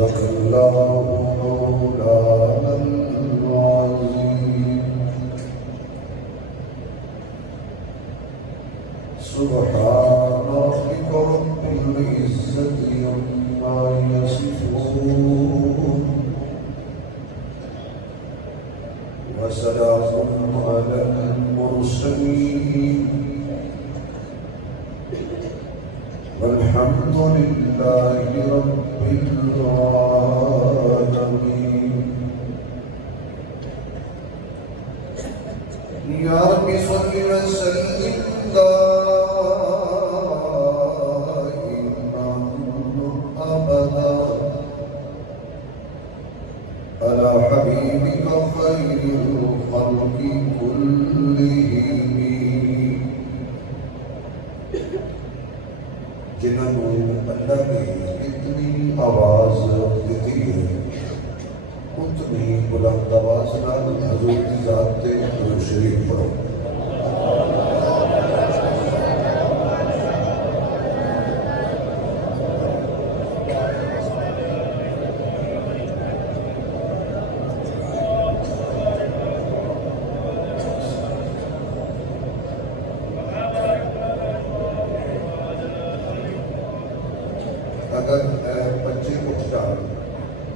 सदक़ल्लाहु मौलानल अज़ीम। सुब्हान रब्बिका रब्बिल इज़्ज़ति अम्मा यसिफून व सलामुन अलल मुरसलीन वल्हम्दुलिल्लाहि रब्बिल आलमीन। या रब्बि सल्लि व सल्लिम दाइमन अबदा अला हबीबिका खैरिल खल्क़ि कुल्लिहिम। जिन्होंने अल्लाह ने इतनी आवाज दी है उतनी बुलंद आवाज नाल हजूर की जात ते दुरूद शरीफ पढ़ो। अगर बच्चे उठ जाए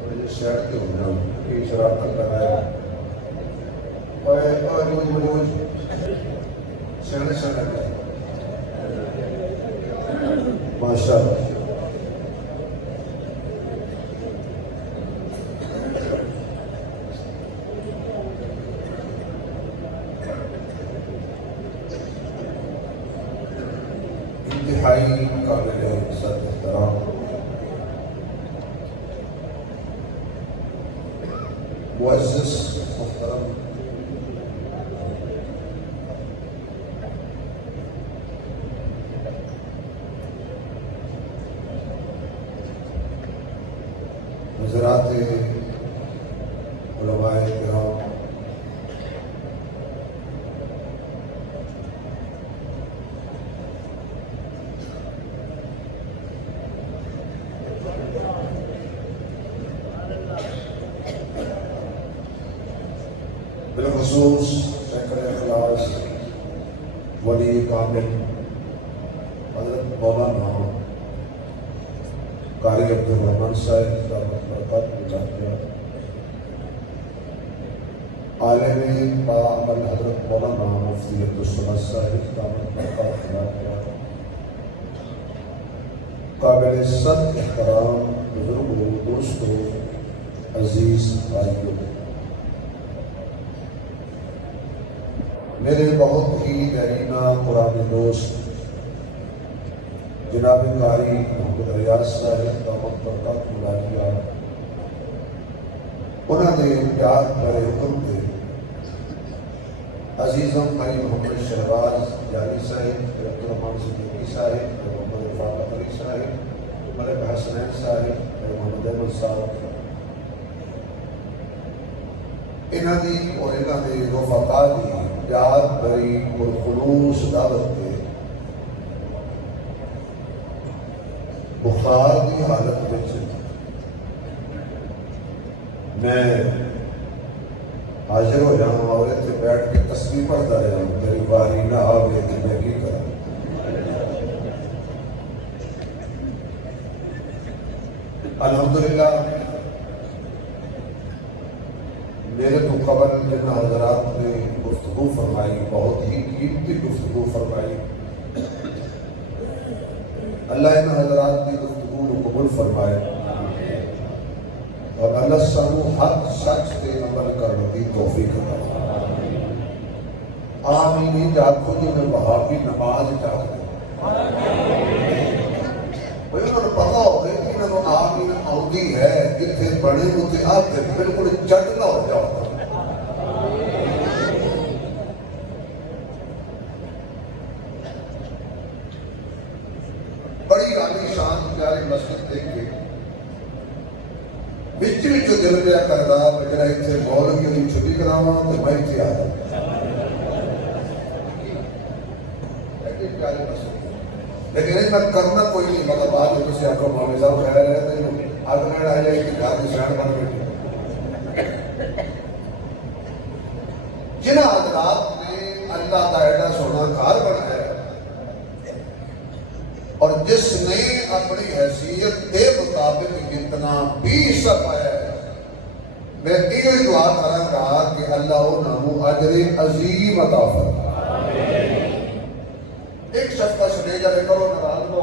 मुझे शहर के हो जाओ कि शरारत कर रहा है और रोज सियाने सियाने माशाअल्लाह। इंतहाई काबिल इज़्ज़त एहतराम मुअज़्ज़ज़ मुहतरम हज़रात उलमाए किराम, बिलखुसूस सैकड़े इखलास वली कामिल हज़रत मौलाना कारी अब्दुल रहमान साहब दामत बरकत गुज़ारिया, आलिम बाअमल हज़रत मौलाना मुफ्ती अब्दुल समद साहब दामत बरकत गुज़ारिया, काबिल इज़्ज़त एहतराम बुज़ुर्गों, दोस्तों, अजीज़ भाइयों, मेरे बहुत ही दरीना पुराने दोस्त जनाब कारी मोहम्मद रियाज साहब दामत बरकत गुज़ारिया, उन्होंने प्यार भरे हुक्म के अजीज़म भाई मोहम्मद शहबाज जानी साहिब, अब्दुर्रहमान सिद्दीकी साहिब, मोहम्मद रफ़ाकत अली साहिब, मलिक हसनैन साहिब, मोहम्मद अहमद साहब, इन्हों की और इन्हों के वफाका की प्यार भरी पुरखुलूस दावत के बुखार की हालत में मैं हाजिर हो जाऊँ और इतने बैठ के तस्वीर पढ़ता रहा हूँ, मेरी बारी ना आवे कि मैं की करा। अल्हम्दुलिल्लाह मेरे तो कबल जिन हजरात ने गुफ्तगू फरमाई, बहुत ही कीमती गुफ्तगू फरमाई, अल्लाह इन हजरात की गुफ्तगू को कबूल फरमाए और अल्लाह सानू हक सच से अमल करने की तौफीक अता फरमाए। आमीन जाको जी में वहाबी नमाज जाते उन्होंने पता हो गया कि इन्होंने आमीन आउंदी है जिथे बने उसे आते बिल्कुल चट ना हो जाओ। बड़ी आलीशान प्यारी मस्जिद देख के बिच दिल पिया करदा जरा इतने मौलवी की छुट्टी करावा तो मैं इतने आ जाऊँ। लेकिन मैं करना कोई नहीं, मतलब बाद में किसी आपको मामे साहब कह रहे थे अगले आ जाए कि घर की सैन बन बैठी। जिन्हें हजरात ने अल्लाह का एडा सोना घर बनाया और जिसने अपनी हैसियत के मुताबिक जितना भी सफाया, मैं ये दुआ करांगा कि अल्लाह उन्होंने अजर अजीम अता फरमाए। एक शख्स का स्टेज वाले करो नाराज हो,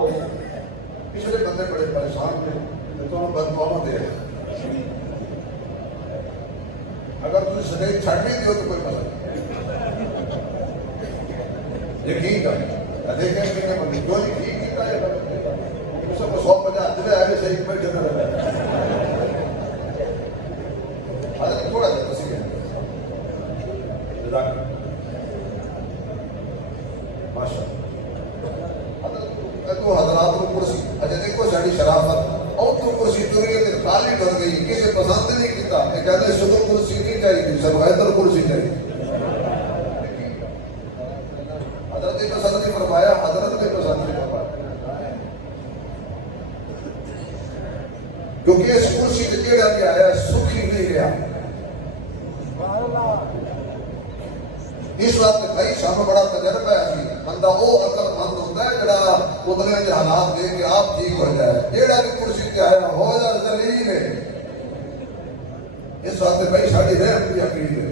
पिछले बंदे बड़े परेशान थे तो बदमाश दे, अगर तुम स्टेज छड़ नहीं दियो तो कोई मसला यकीन कर देखें कि बंदे जो ठीक किया है उसको 150 दिले आए सही बैठे न रहे। हजरत थोड़ा सा तस्वीर माशाअल्लाह तो हजरात को कुर्सी अच्छा देखो साड़ी शराफत और तो कुर्सी तुरी है खाली डर गई किसी पसंद नहीं किया कहते शुद्ध कुर्सी नहीं चाहिए सब बेहतर कुर्सी चाहिए। हजरत ने पसंद नहीं फरमाया, हजरत ने पसंद नहीं फरमाया क्योंकि इस कुर्सी से जेड़ा भी आया सुखी नहीं रहा। इस बात भाई सामने बड़ा तजर्बा है बंदा वो अकलमंद होता है जरा उतने हालात दे के आप ठीक हो जाए, जेड़ा भी कुर्सी से आया हो जाए जलील है। इस बात भाई साड़ी रहम की अपील है।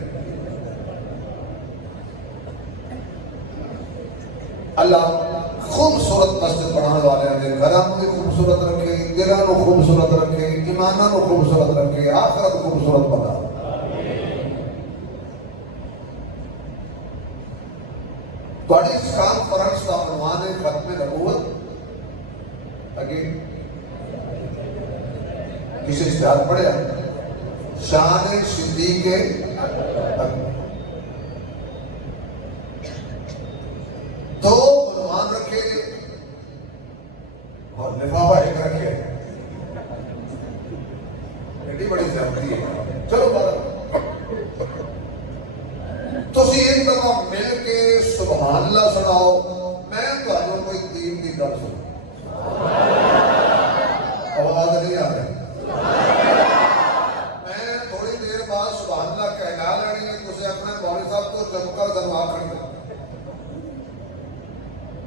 अल्लाह खूबसूरत मस्जिद बनाने वाले ने घरों को खूबसूरत रखे, दिलों को खूबसूरत रखे, ईमानों को खूबसूरत रखे, आखिरत खूबसूरत बना। बड़ी इस कॉन्फ्रेंस का उन्वान है खत्म नबूवत। आगे किसी इश्तिहार पढ़े शान सिद्दीक तो उन्वान रखे और लिफाफा एक रखे। एडी बड़ी जरूरी है। चलो तुसी एक दफा मिल के सुभान अल्लाह सुनाओ, मैं तुहानू कोई दीन की गल सुना। आवाज नहीं आ रही। मैं थोड़ी देर बाद सुभान अल्लाह कहला लेनी है, तुसी अपने मौलवी साहब को चुप कर दरवा खड़े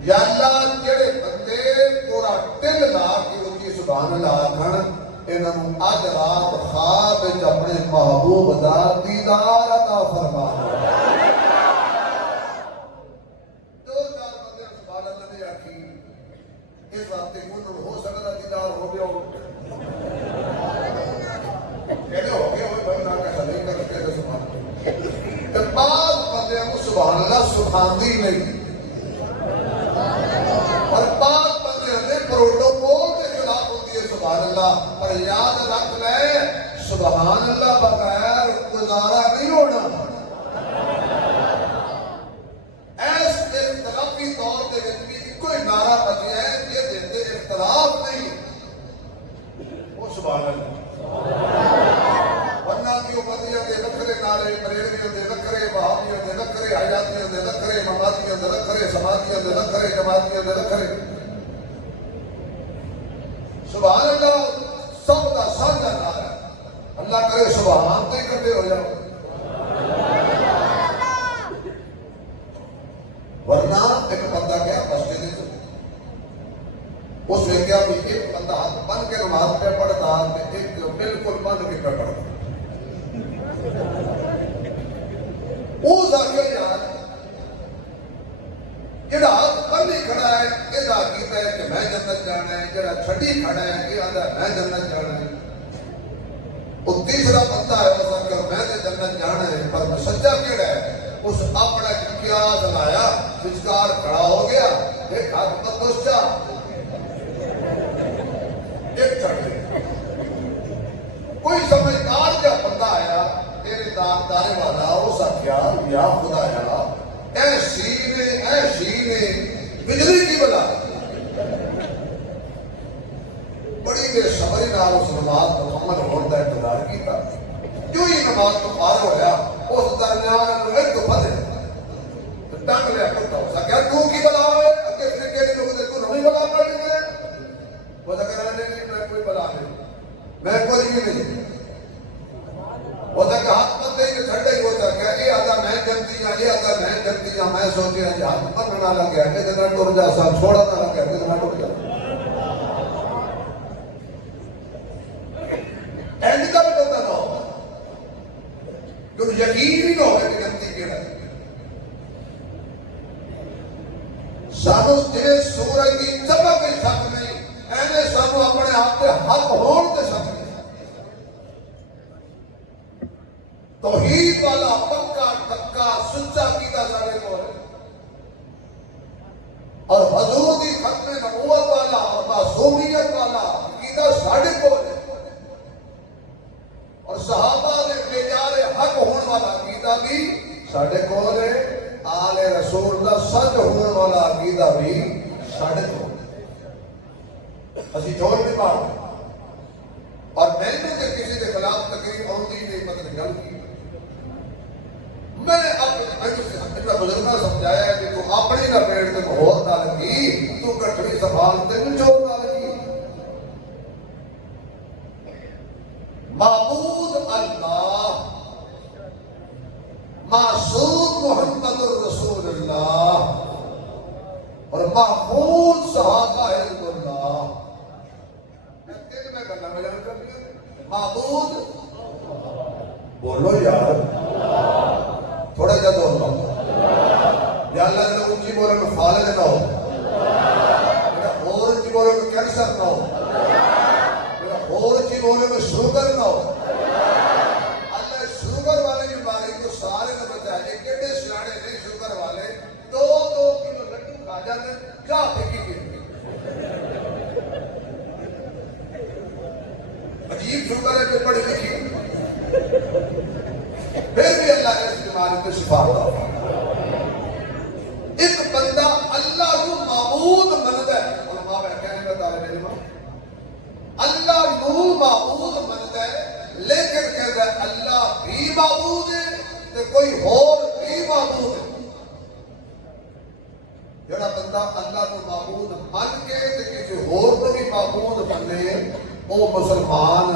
या अल्लाह जेड़े बंदे पूरा टिल ला के उनकी सुभान अल्लाह आखण इन्हों अज रात ख्वाब विच अपने महबूब दा दीदार अता फरमा। दो चार बंदे सुभान अल्लाह ने आखी इस वास्ते उन्होंने हो सकता दीदार हो गया हो गया भाई ना कैसा नहीं कर सकते सुभान तो बाद बंदे को सुभान अल्लाह सुखांदी नहीं और बाद बंदे होंगे प्रोटोकॉल के खिलाफ होती है सुभान अल्लाह। पर याद रख ले सुभान अल्लाह बगैर गुजारा नहीं होना। ऐस इख्तलाफी तौर के भी कोई नारा बचे है ये देते इख्तलाफ नहीं वो सुभान अल्लाह। वरना की बंदियां के वक्रे नारे बरेलवियों के वक्रे वहाबियों के वक्रे हयातियों के वक्रे ममादियों के वक्रे समादियों के वक्रे जमातियों के वक्रे। सुभान अल्लाह सब का साझा नारा है। अल्लाह करे सुभान तो इकट्ठे हो जाओ, वरना एक बंदा गया मस्जिद उसने क्या भी एक बंदा हाथ बन के नमाज पे पढ़ता एक बिल्कुल बंद के पे पढ़ता यार जेड़ा बंदी खड़ा है यदा कीता है कि मैं जन्नत जाना है, जेड़ा छड़ी खड़ा है ये आंदा मैं जन्नत जाना है। वो तीसरा बंदा है उस आखिर मैं तो जन्नत जाना है पर सच्चा केड़ा है उस अपना कियास लाया विचकार खड़ा हो गया एक हाथ मत दोस्ता एक चढ़ गया। कोई समझदार जब बंदा आया तेरे दारे वाला उस आख्या या खुदाया ऐसी ने बिजली की बला बड़ी बेसब्री नाल उस नमाज मुकम्मल होने का इंतजार किया। जो ही नमाज तो पार होया उस दरमियान एक फते टंग लिया कुत्ता उस आख्या तू की बला है अगे फिर के लोग देखो नवी बला पड़ गए वो तो कहने नहीं मैं कोई बला नहीं मैं कुछ भी नहीं ਉਹਦਾ ਹੱਥ ਪੱਤੇ ਹੀ ਠੰਡਾ ਹੀ ਹੋ ਸਕਿਆ ਇਹ ਆਦਾ ਮੈਂ ਜੰਤੀ ਆ ਇਹ ਆਦਾ ਮੈਂ ਜੰਤੀ ਆ ਮੈਂ ਸੋਚਿਆ ਜੀ ਹੱਥ ਪਕੜਨਾ ਲੱਗਿਆ ਕਿ ਜਨਾ ਟੁਰ ਜਾ ਸਾ ਛੋੜਾ ਨਾ ਲੱਗਿਆ ਕਿ ਜਨਾ ਟੁਰ ਜਾ ਐਂਡ ਕਾ ਬਤਾ ਨਾ ਜੋ ਯਕੀਨ ਹੀ ਨਾ ਹੋਵੇ ਕਿ ਜੰਤੀ ਕਿਹੜਾ ਸਾਨੂੰ ਜਿਵੇਂ ਸੂਰਜ ਦੀ ਚਮਕ ਹੀ ਸ਼ੱਕ ਨਹੀਂ ਐਵੇਂ ਸਾਨੂੰ ਆਪਣੇ ਆਪ ਤੇ ਹੱਕ ਹੋਣ ਤੇ ਸ਼ੱਕ तौहीद वाला पक्का पक्का सच्चा कीदा सारे को और हजूर की खत्म नबूवत वाला और मासूमियत वाला कीदा सारे को और सहाबा ने बेजारे हक होने वाला कीदा भी सारे को आले रसूल का सच होने वाला कीदा भी सारे को असि छोड़ नहीं पाते और मैंने जो किसी के खिलाफ तकरीर आती नहीं पता नहीं गल की मैंने अपना बुजुर्ग समझाया कि तू अपनी ना पेड़ ते होर ना लगी तू कठड़ी संभाल तेन चोर ना लगी माबूद अल्लाह मासूम मोहम्मद रसूलुल्लाह और महफूज सहाबा हिज़्बुल्लाह मैं गल्ला में कर माबूद बोलो यार थोड़ा जा बोल लो या अल्लाह ने ऊंची बोले में फालज ना हो और ऊंची बोले में कैंसर ना हो और ऊंची बोले में शुगर ना हो अल्लाह शुगर वाले बीमारी को सारे ने बचाए केड़े सियाने नहीं शुगर वाले 2-2 किलो लड्डू खा जाते क्या फेंकी गई अजीब शुगर है जो पढ़ी लिखी फिर भी अल्लाह ने इस बीमारी को शिफा दा एक बंदा अल्लाह को माबूद मनदा है उलमा बैठे ने बता रहे हैं अल्लाह को माबूद मनदा है लेकिन कहता है अल्लाह भी माबूद है ते कोई और भी माबूद है जेड़ा बंदा अल्लाह को माबूद मान के ते किसी और को भी माबूद बने वो मुसलमान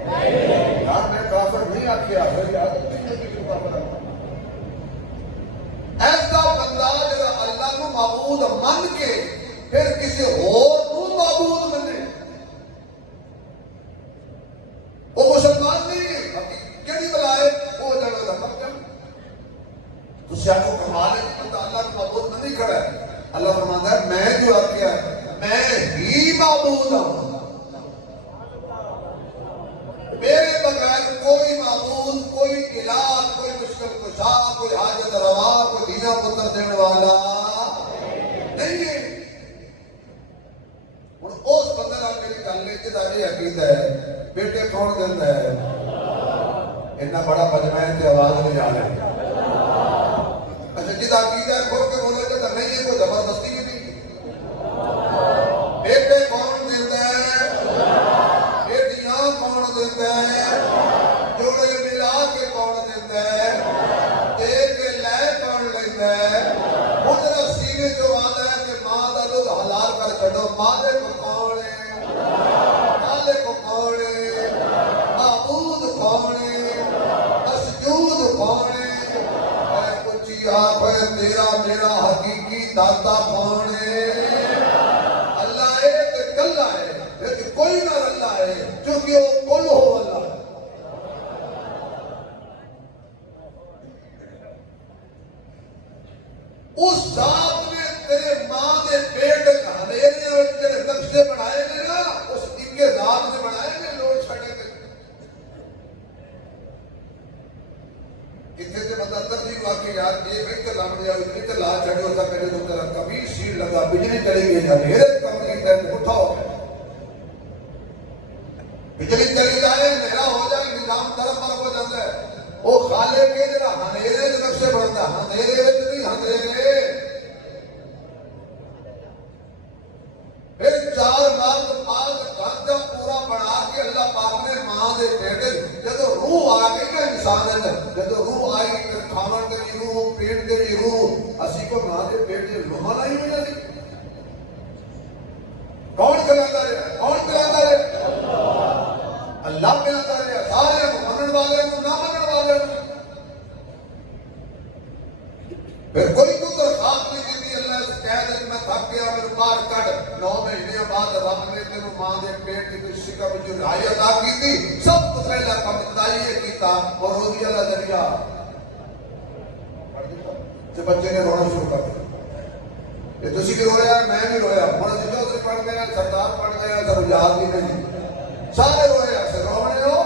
यार मैं काफिर नहीं आखिया ऐसा बंदा जो अल्लाह को माबूद मन के फिर किसी और को माबूद मने वो मुसलमान नहीं है केड़ी बलाए वो जगह का मतलब तुझे आपको कमाल है बंदा अल्लाह को माबूद नहीं खड़ा है अल्लाह फरमाता है मैं जो आखिया मैं ही माबूद हूं मेरे बगैर कोई माबूद कोई इलाह कोई मुश्किल कुशा कोई हाजत रवा कोई दीना पुत्र देने वाला नहीं है और उस बंदे नाल मेरी गल जिहदा ये अकीदा है बेटे कौन देंदा है इतना बड़ा मजमा है ते आवाज नहीं आ रही अच्छा जिहदा अकीदा है खोल के बोलो जिहदा नहीं है कोई जबरदस्ती भी नहीं बेटे कौन देंदा है कौन देता है जोड़े मिला के कौन देता है दे के लै कौन लेता है उधर सीने जो आना है कि मां का दूध हलाल कर छो माले को कौन है माले को कौन है माबूद कौन है मसजूद कौन है ऊंची आंख है तेरा मेरा हकीकी दाता कौन है अल्लाह एक कल्ला है कोई ना अल्लाह है क्योंकि वो कुल हो अल्लाह उस जात ने तेरे मां के पेट हनेरे और तेरे नक्शे बनाए ने ना उस इनके जात ने बनाए ने लोग छड़े के किथे से बंदा तभी वाकई यार ये भी तो लम जाओ इतनी तो ला छड़े होता मेरे तो तेरा कभी सील लगा बिजली चली गई हनेरे कम की टाइम उठाओ बिजली चली जाए अंधेरा हो जाए निजाम तरफ पर हो जाता है वो खाले के जरा हनेरे के नक्शे बनता हनेरे विच नहीं हनेरे फिर 4 लाख बाद ढांचा पूरा बना के अल्लाह पाक ने मां दे बेटे जब रूह आ गई ना इंसान जब रूह आई फिर खावन के लिए रूह पेट के लिए रूह असी को मां दे बेटे लोहा नहीं मिला कौन खिलाता है कौन खिलाता वाले को ना मनने वाले को। फिर कोई तू दरखास्त नहीं दी अल्लाह से कह दे मैं थक गया मेरे बाहर कट 9 महीने बाद रब ने तेनू मां दे पेट की शिकम जो राई अदा की थी सब तो पहला काम खुदाई ने कीता और रोजी वाला जरिया ते बच्चे ने रोना शुरू कर दिया। ये तुसी भी रोया मैं भी रोया हुण असीं चौधरी बन गए सरदार बन गए सब याद ही नहीं सारे रोए ऐसे रोने हो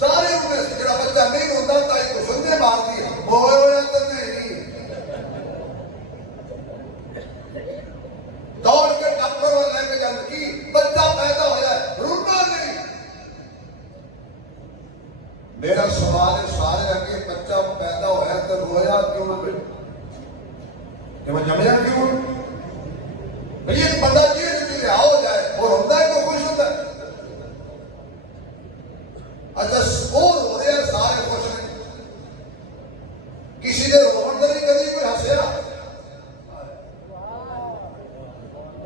सारे रोने जेड़ा बच्चा नहीं रोंदा ताई को सुनने मारदी है होए होया तो नहीं दौड़ के डॉक्टर वाले लेके जान की बच्चा पैदा होया रोना नहीं। मेरा सवाल है सारे अगे बच्चा पैदा होया तो रोया क्यों ना बेटा कि मैं जमया क्यों भैया एक बंदा जी रिहा हो जाए और होता है तो खुश होता है। अच्छा वो रो रहे हैं सारे खुश ने किसी ने रोन तो नहीं कभी कोई हंसया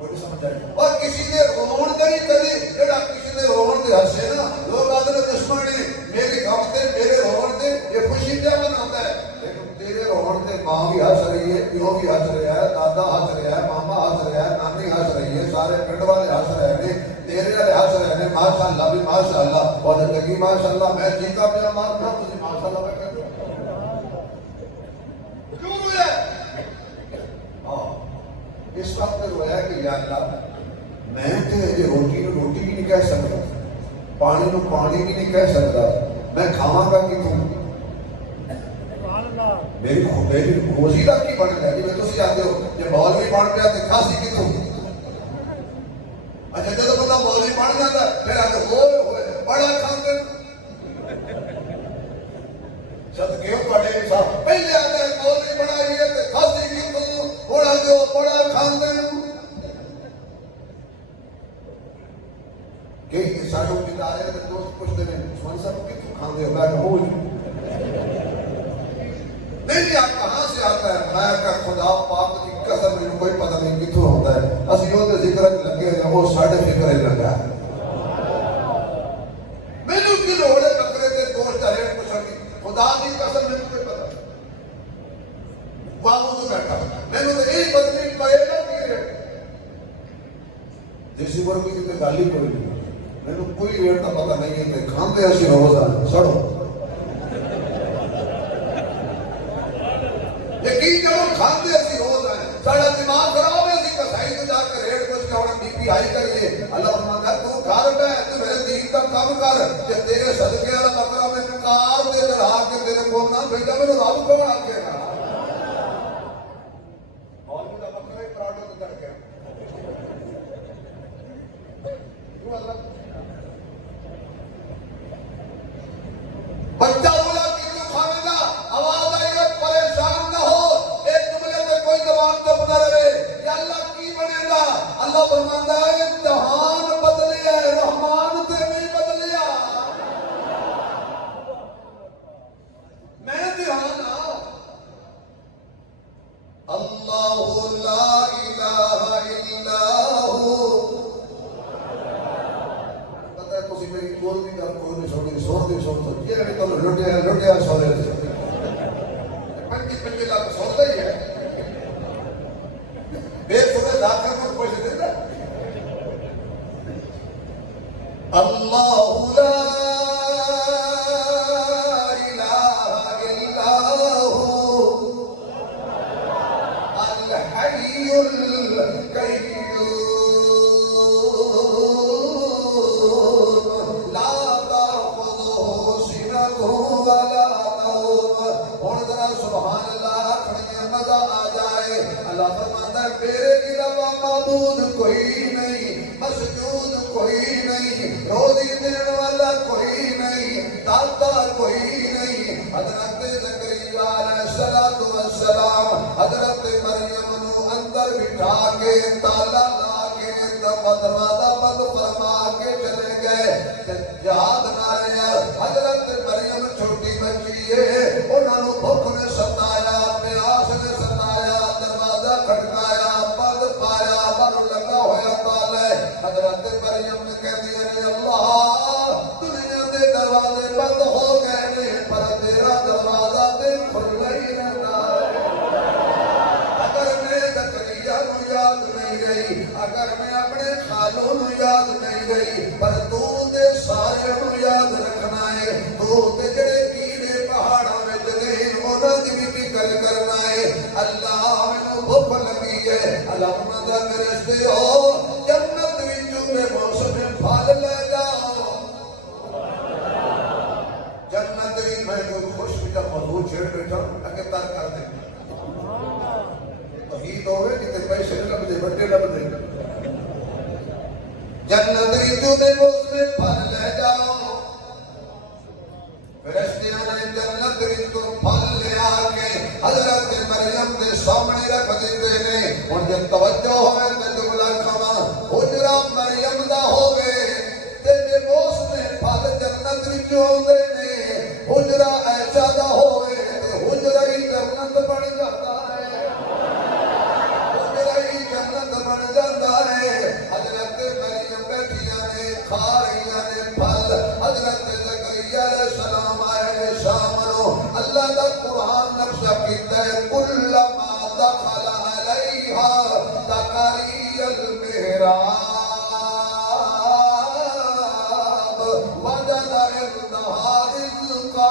कोई समझ आई और किसी ने रोन तो नहीं कभी जेड़ा किसी ने रोन ते हंसे ना लोग आते हैं दुश्मन ने मेरे गम ते मेरे रोन ते ये खुशी क्या मनाता है लेकिन तेरे रोन ते मां भी हंस रही है प्यो भी हंस रहा है दादा हंस रहा है मामा हंस रहा है नानी हंस रही है सारे पिंड वाले हंस रहे हैं तेरे वाले हंस रहे हैं माशाअल्लाह भी माशाअल्लाह और जिंदगी माशाअल्लाह मैं जीता पिया मारना तुझे माशाअल्लाह मैं कहता क्यों रोया हां इस वक्त रोया कि या अल्लाह मैं ते ये रोटी को रोटी भी नहीं कह सकता पानी को पानी भी नहीं कह सकता मैं खावांगा किथों मेरी रोजी का की बन गया जिवें तुसीं आंदे हो जे मौलवी बन गया ते खासी किथों। अच्छा जब बंदा मौलवी बन जाता फिर आके होए होए बड़ा खांदे सदके पड़े साहब पहले आते मौलवी बनाई है ते खासी किथों होड़ा जो बड़ा खांदे के साडो कितारे ते दोस्त पूछते ने उस्मान साहब किथों खांदे हो मैं कहूं नहीं आप कहां से आता है मैं का खुदा पाक की कसम मेरे कोई पता नहीं किथों होता है असि ओदे जिक्र लगे हुए वो साडे फिक्र लगा मैनू की लोड़ है बकरे ते गोश्त हरे कुछ खुदा की कसम मेरे कोई पता बाबू तो बैठा मैनू तो यही बदली पड़ेगा कि जिस पर की गाली कोई मैनू कोई रेट का पता नहीं है खाते असि रोज सड़ो यकीन करो खाते असि रोज आए साडा दिमाग खराब है असि कसाई तो जाकर रेट कुछ के और बीपी हाई करिए अल्लाह फरमाता तू घर बैठ तू मेरे दीन का काम कर कि तेरे सदके वाला बकरा में कार दे चढ़ा के तेरे को ना भेजा मेरे रब कौन आकेगा मौलवी का बकरा ही पराठे तो चढ़ गया क्यों अल्लाह बच्चा बोला कि तू खाएगा आवाज आएगा परेशान ना हो एक जुमले में कोई जवाब तो बना रहे या अल्लाह की बनेगा अल्लाह फरमाता है जहान बदले है रहमान से नहीं बदलिया मैं ध्यान अल्लाहु ला इलाहा इल्लाहु पता है तुसी मेरी कोई भी गल कोई नहीं छोड़ी सोच ये नहीं तो लुटिया सोने पंजी लाख सोचता ही है बेसुरे दाखिल को पैसे देता अल्लाहु ला इलाहा इल्लाहु अल हय्युल कय्यूम ला ताखुज़ुहु सिनतुन वला नौम हुण जरा सुभान अल्लाह आखने मजा आ जाए अल्लाह फरमाता है मेरे अलावा माबूद कोई नहीं मसजूद कोई नहीं रोज़ी देने वाला कोई नहीं दाता कोई नहीं हजरत ज़करिया अलैहिस्सलातु वस्सलाम हजरत मरियम नु अंदर बिठा के ताला ला के दरवाजा बंद फरमा के चले गए याद ना रहा हजरत मरियम छोटी बच्ची है उन्होंने भूख ने सताया प्यास ने सताया दरवाजा खटकाया बंद पाया बंद लगा होया ताला हजरत मरियम ने कह दिया अल्लाह दुनिया दे दरवाजे बंद हो गए ने पर तेरा दरवाजा ते खुला ही रहता है। अगर मैं ज़करिया नू याद नहीं रही, अगर मैं अपने खालों नू याद नहीं रही, पर तू ते सारे नू याद रखना है। तू ते जेड़े कीड़े पहाड़ों में ने उन्हां दी भी फिक्र करना है। अल्लाह मैनू भुख लगी है, अल्लाह दा रिश्ते हो जन्नत विचों दे मौसम फल ले जाओ। जन्नत दी मैं कोई खुश का मौजूद छेड़ बैठा अगे तक कर दे तौहीद होवे कि पैसे लभदे बड़े लभदे। जन्नत विचों दे मौसम फल ले जाओ। फरिश्तियां ने जन्नत विचों फल ले आके हजरत मरियम के सामने रख दिते ने। हुण जे तवज्जो होवे ते जुमला खावा हुजरा मरियम दा होवे ते जे मौसम फल जन्नत विचों आउंदे ने हुजरा ऐसा दा होवे ते हुजरा ही जन्नत बन जाता है। हुजरा ही जन्नत बन जाता है। हजरत मरियम बैठियां ने खा रहियां ने फल। हजरत ज़करिया अलैहिस्सलाम आए ने शामनो। अल्लाह दा कुरान नक्शा कीता है कुल्लमा दखल अलैहा ज़करिया अलमिहराब वजद इंदहा रिज़्क़ा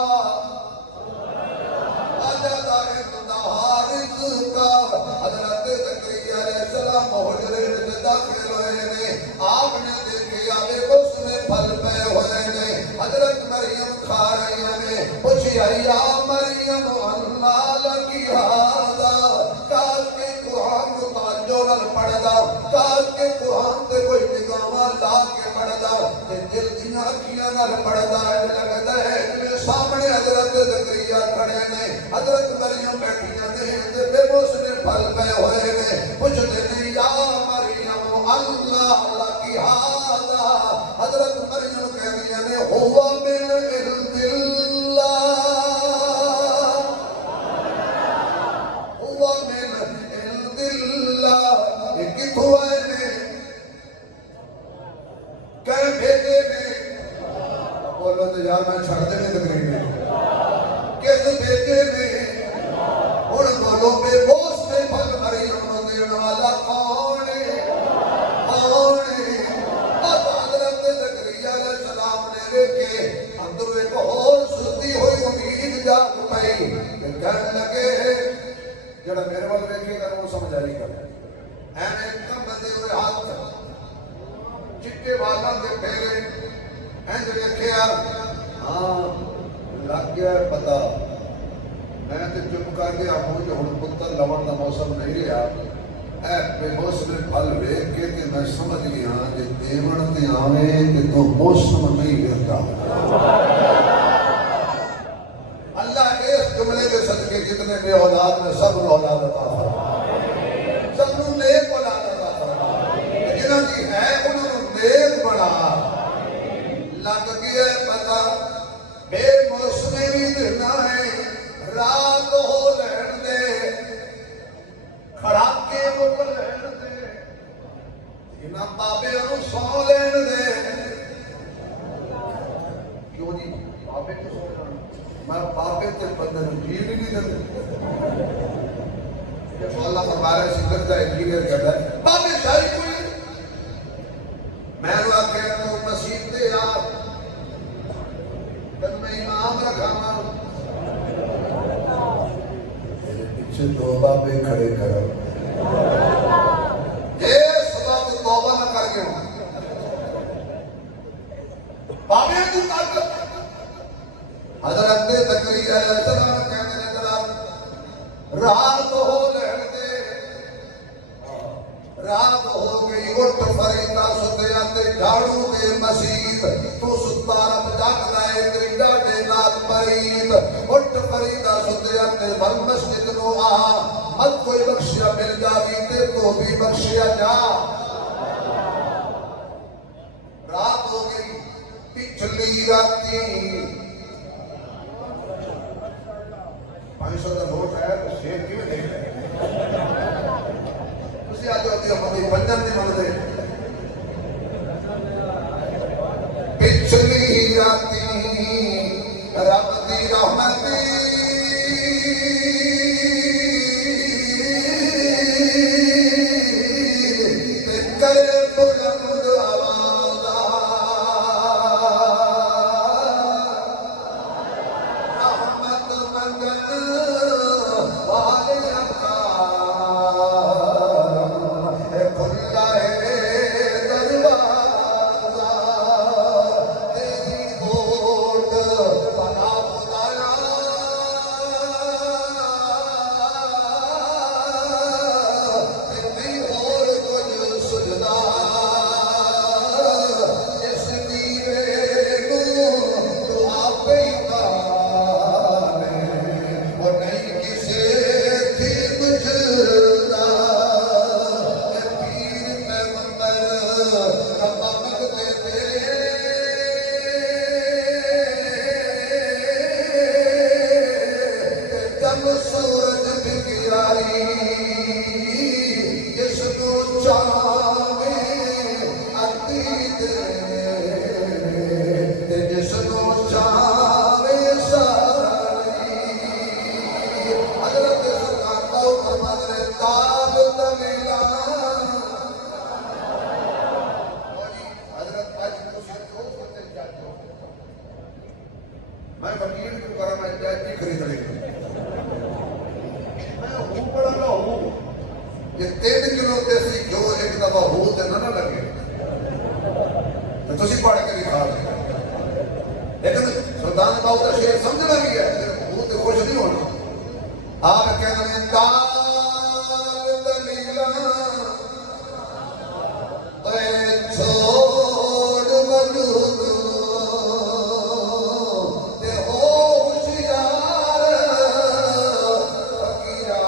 हजरत ज़करिया अलैहिस्सलाम हुजरे में दाखिल हुए ने। आपने देखा उसमें फल पे हुए ने। हजरत मरियम खा रही ने। पूछिया या मरियम अन्ना लकी हादा, काश के कुरान को ताज्जुब नाल पढ़दा, काश के कुरान ते कोई निगाह ला के पढ़दा ते दिल दियां अखियां नाल पढ़दा। लगदा है जिवें सामने हजरत ज़करिया खड़े ने, हजरत मरियम बैठियां ने ते बेबस ने फल पे होए ने। पुछदे ने या मरियम अन्ना लकी हादा। हजरत मरियम कहदियां ने हुवा मिन इल्दिल्लाह, हुवा मिन इल्दिल्लाह। ये किथों आए ने, कह भेजे ने? बोलो तो यार मैं छड़ देने तकरीर में किस भेजे ने? हुण बोलो बेबोस ने फल मरियम नूं देण वाला कौन है? कौन है? हजरत ज़करिया अलैहिस्सलाम ने देखे अंदर एक होर सुती हुई उम्मीद जाग पई। कहने लगे जड़ा मेरे वाल वेखेगा वो समझ आएगा। एवें कंबदे हुए हाथ चिट्टे वालों के फेरे इंज वेख्या। हाँ लग गया पता। मैं तो चुप कर गया हूँ जो हुण पुत्र लवण का मौसम नहीं रहा। बेहोश में फल वेख के ते मैं समझ गया कि देवण ते आवे कि तो मौसम नहीं रहता। अल्लाह इस जुमले के सदके जितने बे औलाद में सब औलाद अता फरमाए, सब नूं नेक औलाद अता फरमाए। जिन्हां दी है उन्हां नूं नेक बना। लग गया पता बेमौसमी भी देना है। रात हो लैण दे, खड़ाके मुक लैण दे, इन्हां बाबे नूं सौ लैण दे। क्यों जी बाबे को सौ लैण? मैं बाबे ते बंदे नूं जीव ही नहीं दिंदे। अल्लाह फरमाया सिद्दत दा इंजीनियर कहता है बाबे शाही कोई मैं आख्या तू मसीह ते आ तन मैं इमाम रखावा। पीछे दो बाबे खड़े करो ये सबब तौबा न कर गए बाबे की ताकत। हजरत ज़करिया अलैहिस्सलाम कहते हैं जरा रात हो लैण दे। रात हो गई उठ फरीदा सुतिया ते झाड़ू दे मसीद। तू सुता रब जागदा है तेरी डाडे नाल मरीद। उठ फरीदा सुतिया ते वल मस्जिद नूं आ। मत कोई बख्शिया मिल जावी ते तू भी बख्शिया जा। रात हो गई पिछली राती 500 का नोट है तो शेर क्यों नहीं है? तुसी आज होती अपनी पंजन नहीं मनते। पिछली राती रब दी रहमती करे बुलंद आवाज़ रहमत मंगल वाले रब्बा खुला है दरवाज़ा तेरी ओट बना खुदाया नहीं और कुछ सुझदा इस दीवे को तू आपे ही पावे और नहीं किसे थी बुझदा पीर पैगंबर रब्बा मंगते तेरे जब सूरज बिखराई जिस तू चाहे अतीत ते जिस तू चाहे सारी हजरत सरकार का फरमान है ताब तमिला हजरत आज तुसी जो सोचते जाते हो मैं वकील क्यों करा मैं जज खरीद रही मैं हूं बड़ा ला हूं ये 3 किलो देसी जो एक दफा हो ते ना लगे तो तुसी पढ़ के दिखा दे लेकिन सुल्तान बाबू का शेर समझना भी है वो तो खुश नहीं होना आप कहते हैं ताल दलीला ओए छोड़ वजूद ते हो होशियार फकीरा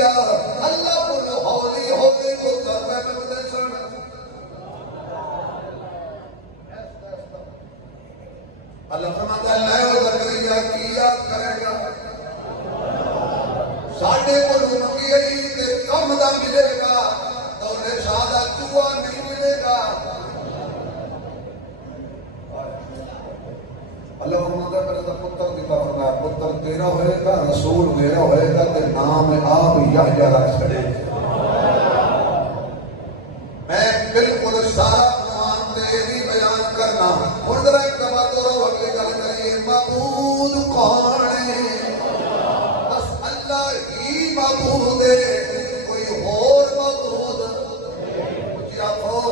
किया अल्लाह को हौली हौली को तर्बे में बदल छोड़ा अल्लाह फरमाता है नयो ज़करिया किया करेगा साढ़े को मंगी ते कम दा मिलेगा दौले शादा चूहा नहीं मिलेगा अल्लाह फरमाता है मेरा पुत्र दिता फरमाया पुत्र तेरा होएगा रसूल मेरा होएगा ते नाम आप यहया रख छड़े मैं बिल्कुल सारा कुरान ते भी बयान करना हुण जरा एक दफा दोहराओ अगली गल करिए मबूद कौन है बस अल्लाह ही मबूद है कोई और मबूद कुछ आखो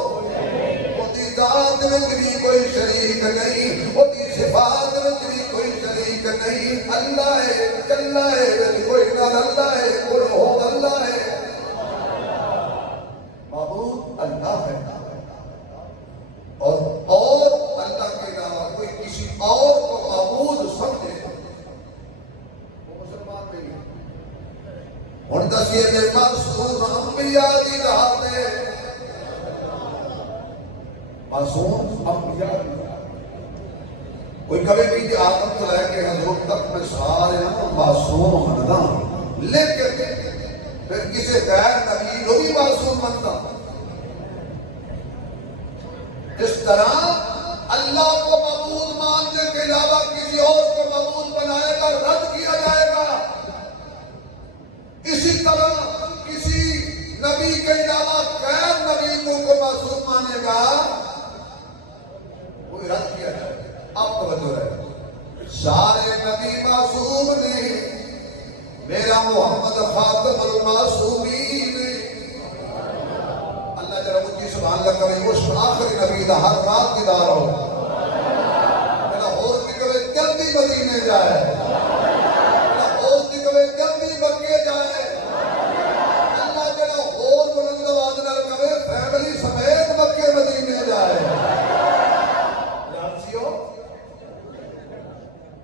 ओदी जात विच भी कोई शरीक नहीं ओदी सिफात विच भी कोई शरीक नहीं अल्लाह है कल्ला है कोई ना अल्लाह है कुल हो अल्लाह है मबूद अल्लाह है और अल्लाह के अलावा कोई किसी और को मबूद समझे वो मुसलमान नहीं है हुण दसिए ते मासूम अंबिया दी रात है मासूम अंबिया कोई कभी की आदत तो लैके हजूर तक में सारे मासूम मनदा लेकिन फिर किसी गैर नबी को भी मासूम मनता इस तरह अल्लाह को मबूद मानने के अलावा किसी और को मबूद बनाएगा रद्द किया जाएगा इसी तरह किसी नबी के अलावा गैर नबी को मासूम मानेगा कोई रद्द किया जाएगा अब तवज्जो है सारे नबी मासूम ने मेरा मोहम्मद खातमुल मासूमीन अल्लाह जरा मुझे सुभान अल्लाह करे उस आखिरी नबी दा हर रात दीदार हो मेरा होश निकले जल्दी मदीने जाए मेरा होश निकले जल्दी मक्के जाए अल्लाह जरा और बुलंद आवाज नाल कहे फैमिली समेत मक्के मदीने जाए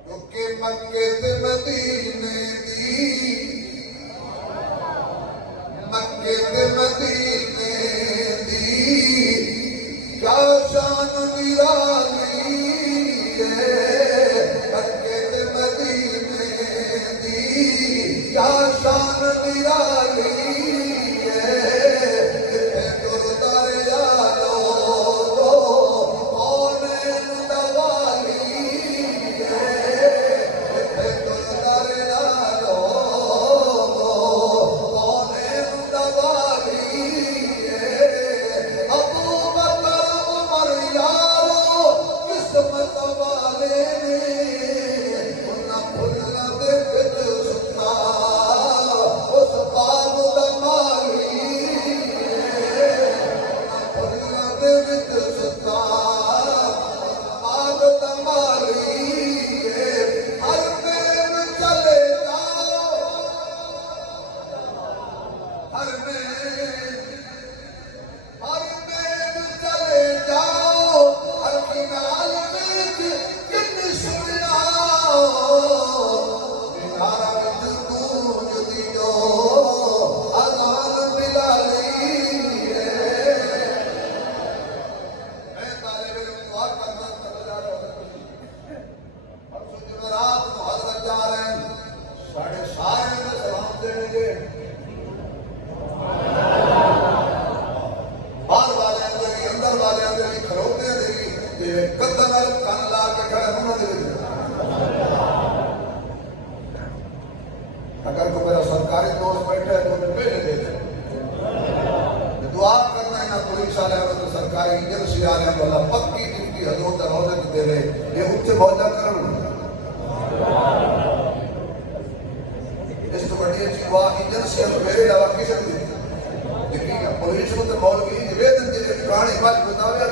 क्योंकि मक्के ते मदीने दी क्या शान निराली है मक्के ते मदीने दी क्या शान निराली है जिथे तुरदार यारो कौन दवाली है जिथे तुरदार यारो अगर कोई मेरा सरकारी दोस्त बैठे तो मैं पहले दे दे दुआ करना है ना पुलिस वाले तो सरकारी एजेंसी वाले वाला पक्की ड्यूटी हजूर का रोजे दे दे ये उच्च भोजन करना इस तो बड़ी अच्छी बात एजेंसी तो मेरे अलावा किसी को नहीं लेकिन पुलिस को तो बोल गई निवेदन दे कहानी बात बतावे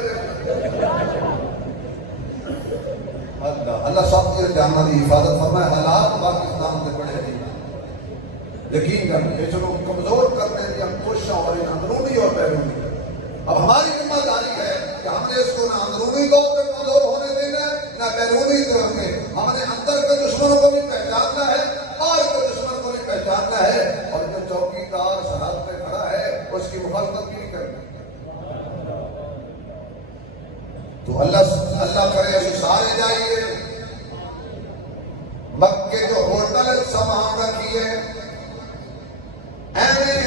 अल्लाह अल्लाह सब की जान की हिफाजत फरमाए हालात पाकिस्तान में बड़े यकीन करके चलो कमजोर करने की हम कोशिशें हो रही अंदरूनी और बैरूनी अब हमारी जिम्मेदारी है कि हमने इसको ना अंदरूनी तौर पर कमजोर होने देना है ना बैरूनी तौर पर हमने अंदर के दुश्मनों को भी पहचानना है बाहर के दुश्मन को भी पहचानना है और जो चौकी मक्के जो होटल सामान रखिए एवं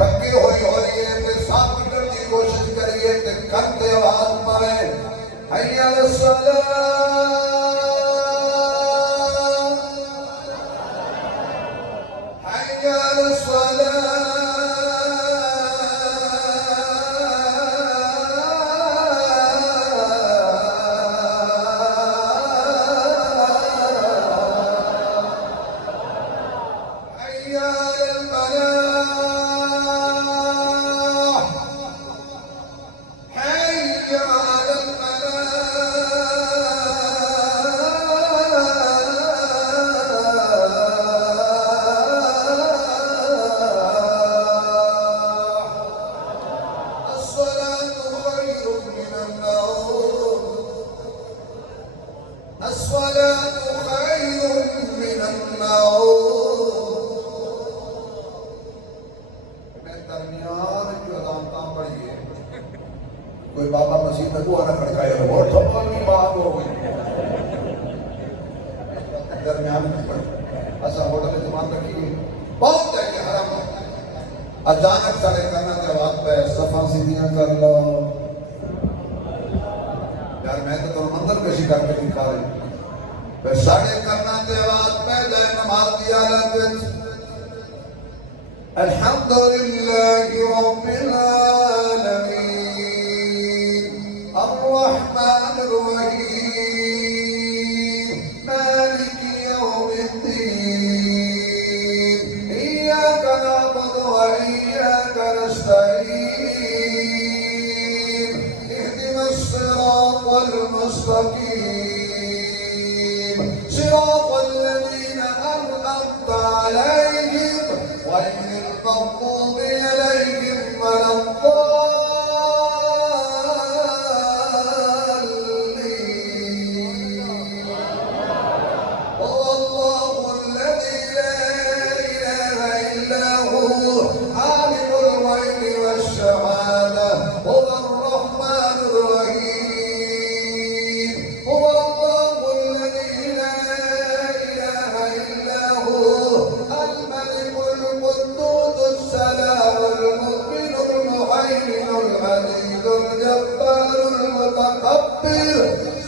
थके हो रही है तो साफ मीटर की कोशिश करिए तो करते आवाज मारे हैया सलाह हैया सलाह कोई बाबा मसीह में दुआ न खड़काए और ठप्पा की बात हो गई दरमियान में पड़ ऐसा होटल में जमान रखी बहुत जाएंगे हराम अचानक सारे करना के बाद पे सफा सीधियां कर लो यार मैं तो मंदिर कशी करके दिखा रही फिर साढ़े करना के बाद पे जाए नमाज दिया लगे अल्हम्दुलिल्लाह रब्बिल आलमीन الرحمن الرحيم مالك يوم الدين إياك نعبد وإياك نستعين اهدنا الصراط المستقيم صراط الذين أنعمت عليهم غير المغضوب عليهم ولا الضالين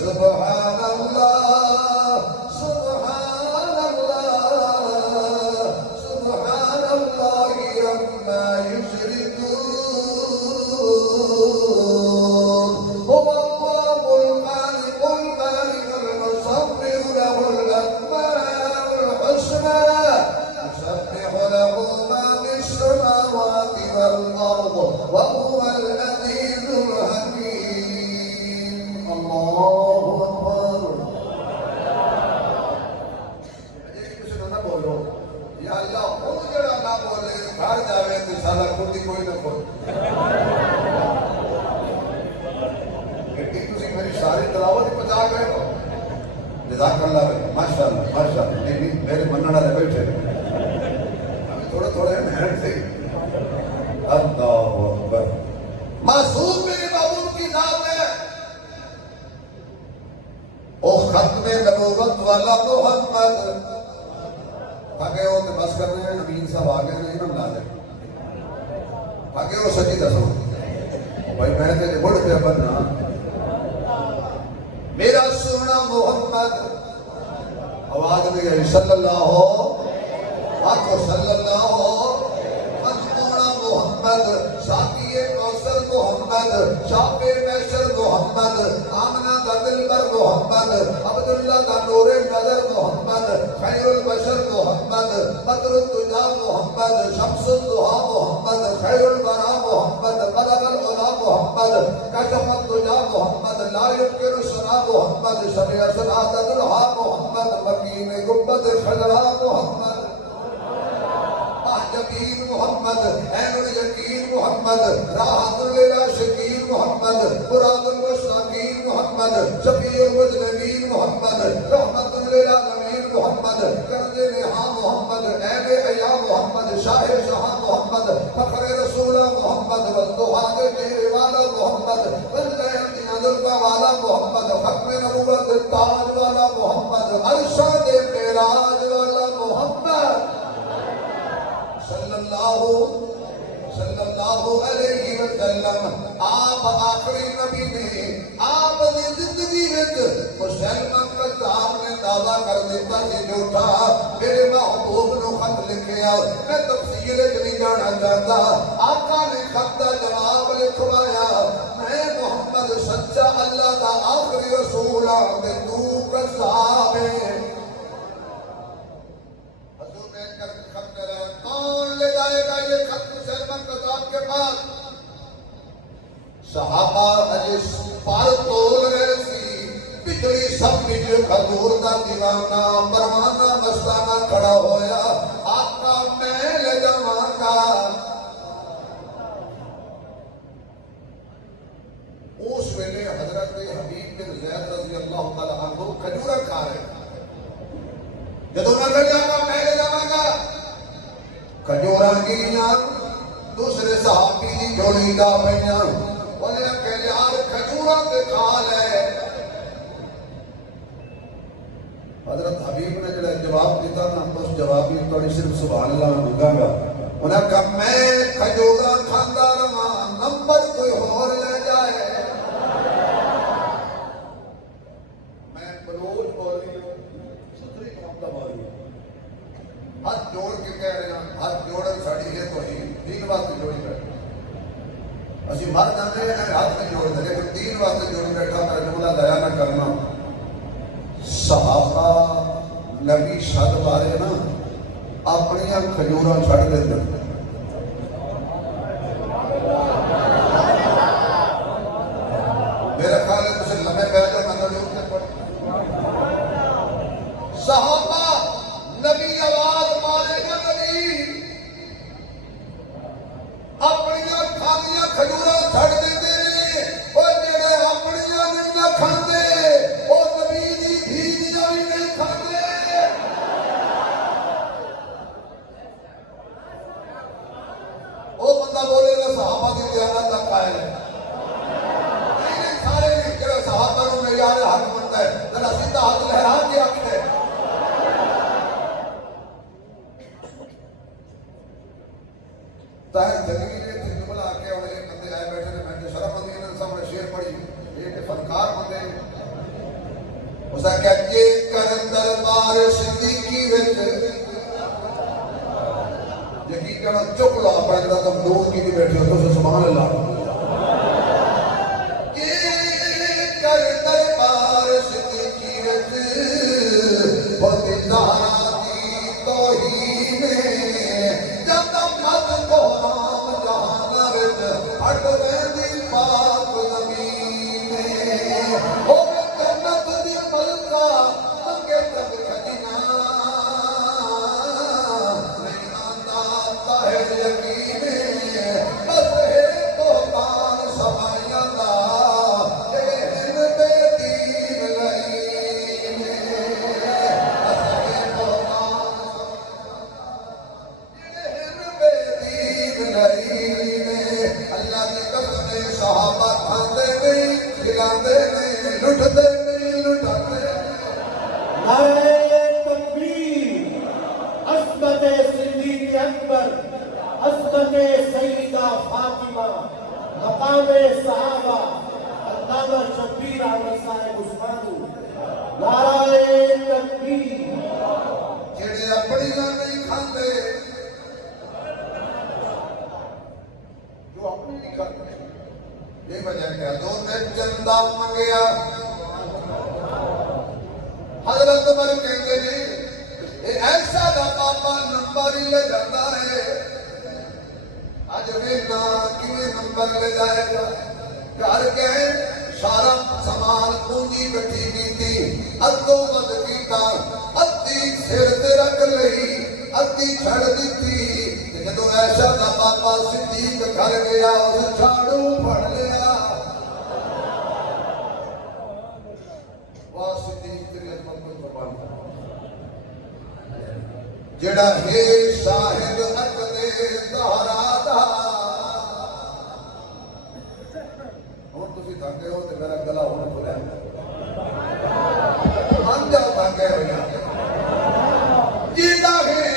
سبحان الله سبحان الله سبحان الله عما يشركون هو الله الخالق البارئ المصور له الاسماء الحسنى يسبح له ما في السماوات والارض وهو العزيز الحكيم الله اكبر या अल्लाह खुद जड़ा ना बोले घर जावे तो साला खुद ही कोई ना बोले बेटी तुसी मेरी सारी तलावत ही पचा गए हो जज़ाकल्लाह माशाअल्लाह माशाअल्लाह नहीं मेरे मनने वाले बैठे अभी थोड़ा थोड़ा मेहनत से अल्लाहु अकबर मासूम मेरे बाबू की जात है ओ खत्मे नबूवत वाला मोहम्मद आगे वो तो बस कर रहे हैं अमीन साहब आगे नहीं ना ला दे आगे वो सच्ची दसो भाई मैं तेरे मुड़ पे बनना मेरा सोना मोहम्मद आवाज में गई सल्लल्लाहु आको सल्लल्लाहु मजमूना मोहम्मद साकिए कौसर मोहम्मद शाफे मैशर मोहम्मद आमना का दिलबर मोहम्मद अब्दुल्ला का नूरे नजर मोहम्मद खैरुल बशर मोहम्मद बदरुल तुजा मोहम्मद शम्सुल दुहा मोहम्मद खैरुल बरा मोहम्मद बदगल उला मोहम्मद कशफत तुजा मोहम्मद ला युकिर सुना मोहम्मद शरिया सनातुल हा मोहम्मद मकीन गुब्बत खजरा मोहम्मद यकीन मोहम्मद ऐनुल यकीन मोहम्मद राहतुल लिल आशिकीन मोहम्मद मुरादुल मुस्ताकीन मोहम्मद शफीउल मुज़निबीन मोहम्मद रहमतुल लिल आलमीन मोहम्मद करज़े निहा मोहम्मद ऐने अया मोहम्मद शाहे शाह मोहम्मद फखरे रसूल मोहम्मद वद्दुहा के चेहरे वाला मोहम्मद वल्लैल की नज़र वाला मोहम्मद खत्मे नबुव्वत ताज वाला मोहम्मद अरशद मेरा सल्लल्लाहु अलैहि वसल्लम आप आखिरी नबी ने आप दी जिंदगी विच मुसलमान कद्दाब ने दावा कर दिता कि झूठा मेरे महबूब नु खत लिखिया मैं तफसील च नहीं जाना चाहता आका ने खत का जवाब लिखवाया मैं मोहम्मद सच्चा अल्लाह दा आखिरी रसूल हां ते तू कज़्ज़ाब है कौन ले जाएगा ये खत मुसलमान कज़्ज़ाब के पास सहाबा अजे पर तोल रहे सी बिजली सब बिच खजूर दा दीवाना परवाना मस्ताना खड़ा होया आका मैं ले जावांगा उस वेले हजरत हबीब बिन ज़ैद रज़ी अल्लाह तआला अन्हु खजूर खा रहे जदों नजर आका मैं ले जावांगा खजूर गिरियां दूसरे सहाबी दी झोली दा पईयां उन्हें कह यार खजूर ते खा ले हजरत हबीब ने जड़ा जवाब दिता ना उस जवाब में थोड़ी सिर्फ सुभान अल्लाह मंगांगा उन्हें कहा मैं खजूर खांदा रहा नंबर कोई और ले जाए मैं बलोच बोल रही हूं सुथरी काम दा बोल रही हूं हाथ जोड़ के कह रहे हैं हाथ जोड़न साड़ी है तो ही तीन वास्ते जोड़ी बैठे असि मर जाते हैं हाथ में जोड़ दे लेकिन तीन वास्ते जोड़ बैठा मैं जुमला दया ना करना सहाबा नबी सद बारे ना अपनियां खजूरां छड़ देंदे मेरा ख्याल है तुम लम्बे पै जाओ मैं खजूर सहाबा नबी आवाज मारेगा नबी अपनियां खादियां खजूरां छड़ देते ने और जेड़े अपनियां नहीं ना खांदे ओ नबी दी धी दियां भी नहीं खांदे ओ बंदा बोलेगा सहाबा दी ज़ियारत दा कायल है नहीं सारे नहीं जेड़ा सहाबा नूं मेयार हक मनदा है जरा सीधा हाथ लहरा के आखे ताहिर जगीर ने थे जुमला आके और एक बंदे आए बैठे ने मैं शर्म आंदी ने सामने शेर पढ़ी एक फनकार बंदे उसने कहा जे कर दरबार सिद्दीकी विच यकीन करना चुप ला पड़दा तुम लोग की बैठे हो तो सुभान अल्लाह जे कर दरबार सिद्दीकी विच बहुत ज़ारा दी तौहीन जब मत को नाम जहान विच हट वेंदी पाक ज़मीन ओ जन्नत दी मलका मंगे तक खजना नहीं आंदा ताहिर यकीन बस है तो कान समाया दा एहन बेदीन लईन बस है तो अल्लाह की कसम है सहाबा खाते नहीं खिलाते नहीं लुटते नहीं लुटाते नारे तकबीर अस्मत सिद्दीक़ अकबर अस्मत सईदा फातिमा मकाम सहाबा अल्लामा शब्बीर अहमद साहब उस्मानी नारे तकबीर जेड़े अपनियां नहीं खाते जो अपनी नहीं खाते ये वजह क्या दो ने चंदा मंगया हजरत उमर कहते ने ये ऐसा दा पापा नंबर ही ले जाता है आज वे ना किवे नंबर ले जाएगा घर गए सारा सामान पूंजी इकट्ठी की थी अद्धो मत कीता अद्धी सिर ते रख लई अद्धी छड़ दी जदों ऐसा दा पापा सिद्दीक घर गया उस झाड़ू फड़ लिया वाह सिद्दीक तेरी अजमत को कुर्बान जेड़ा है साहिब अकले तहरा दा हुण तुसीं थके हो ते मेरा गला हुण खुलिया मन जाओ थके हो जेड़ा है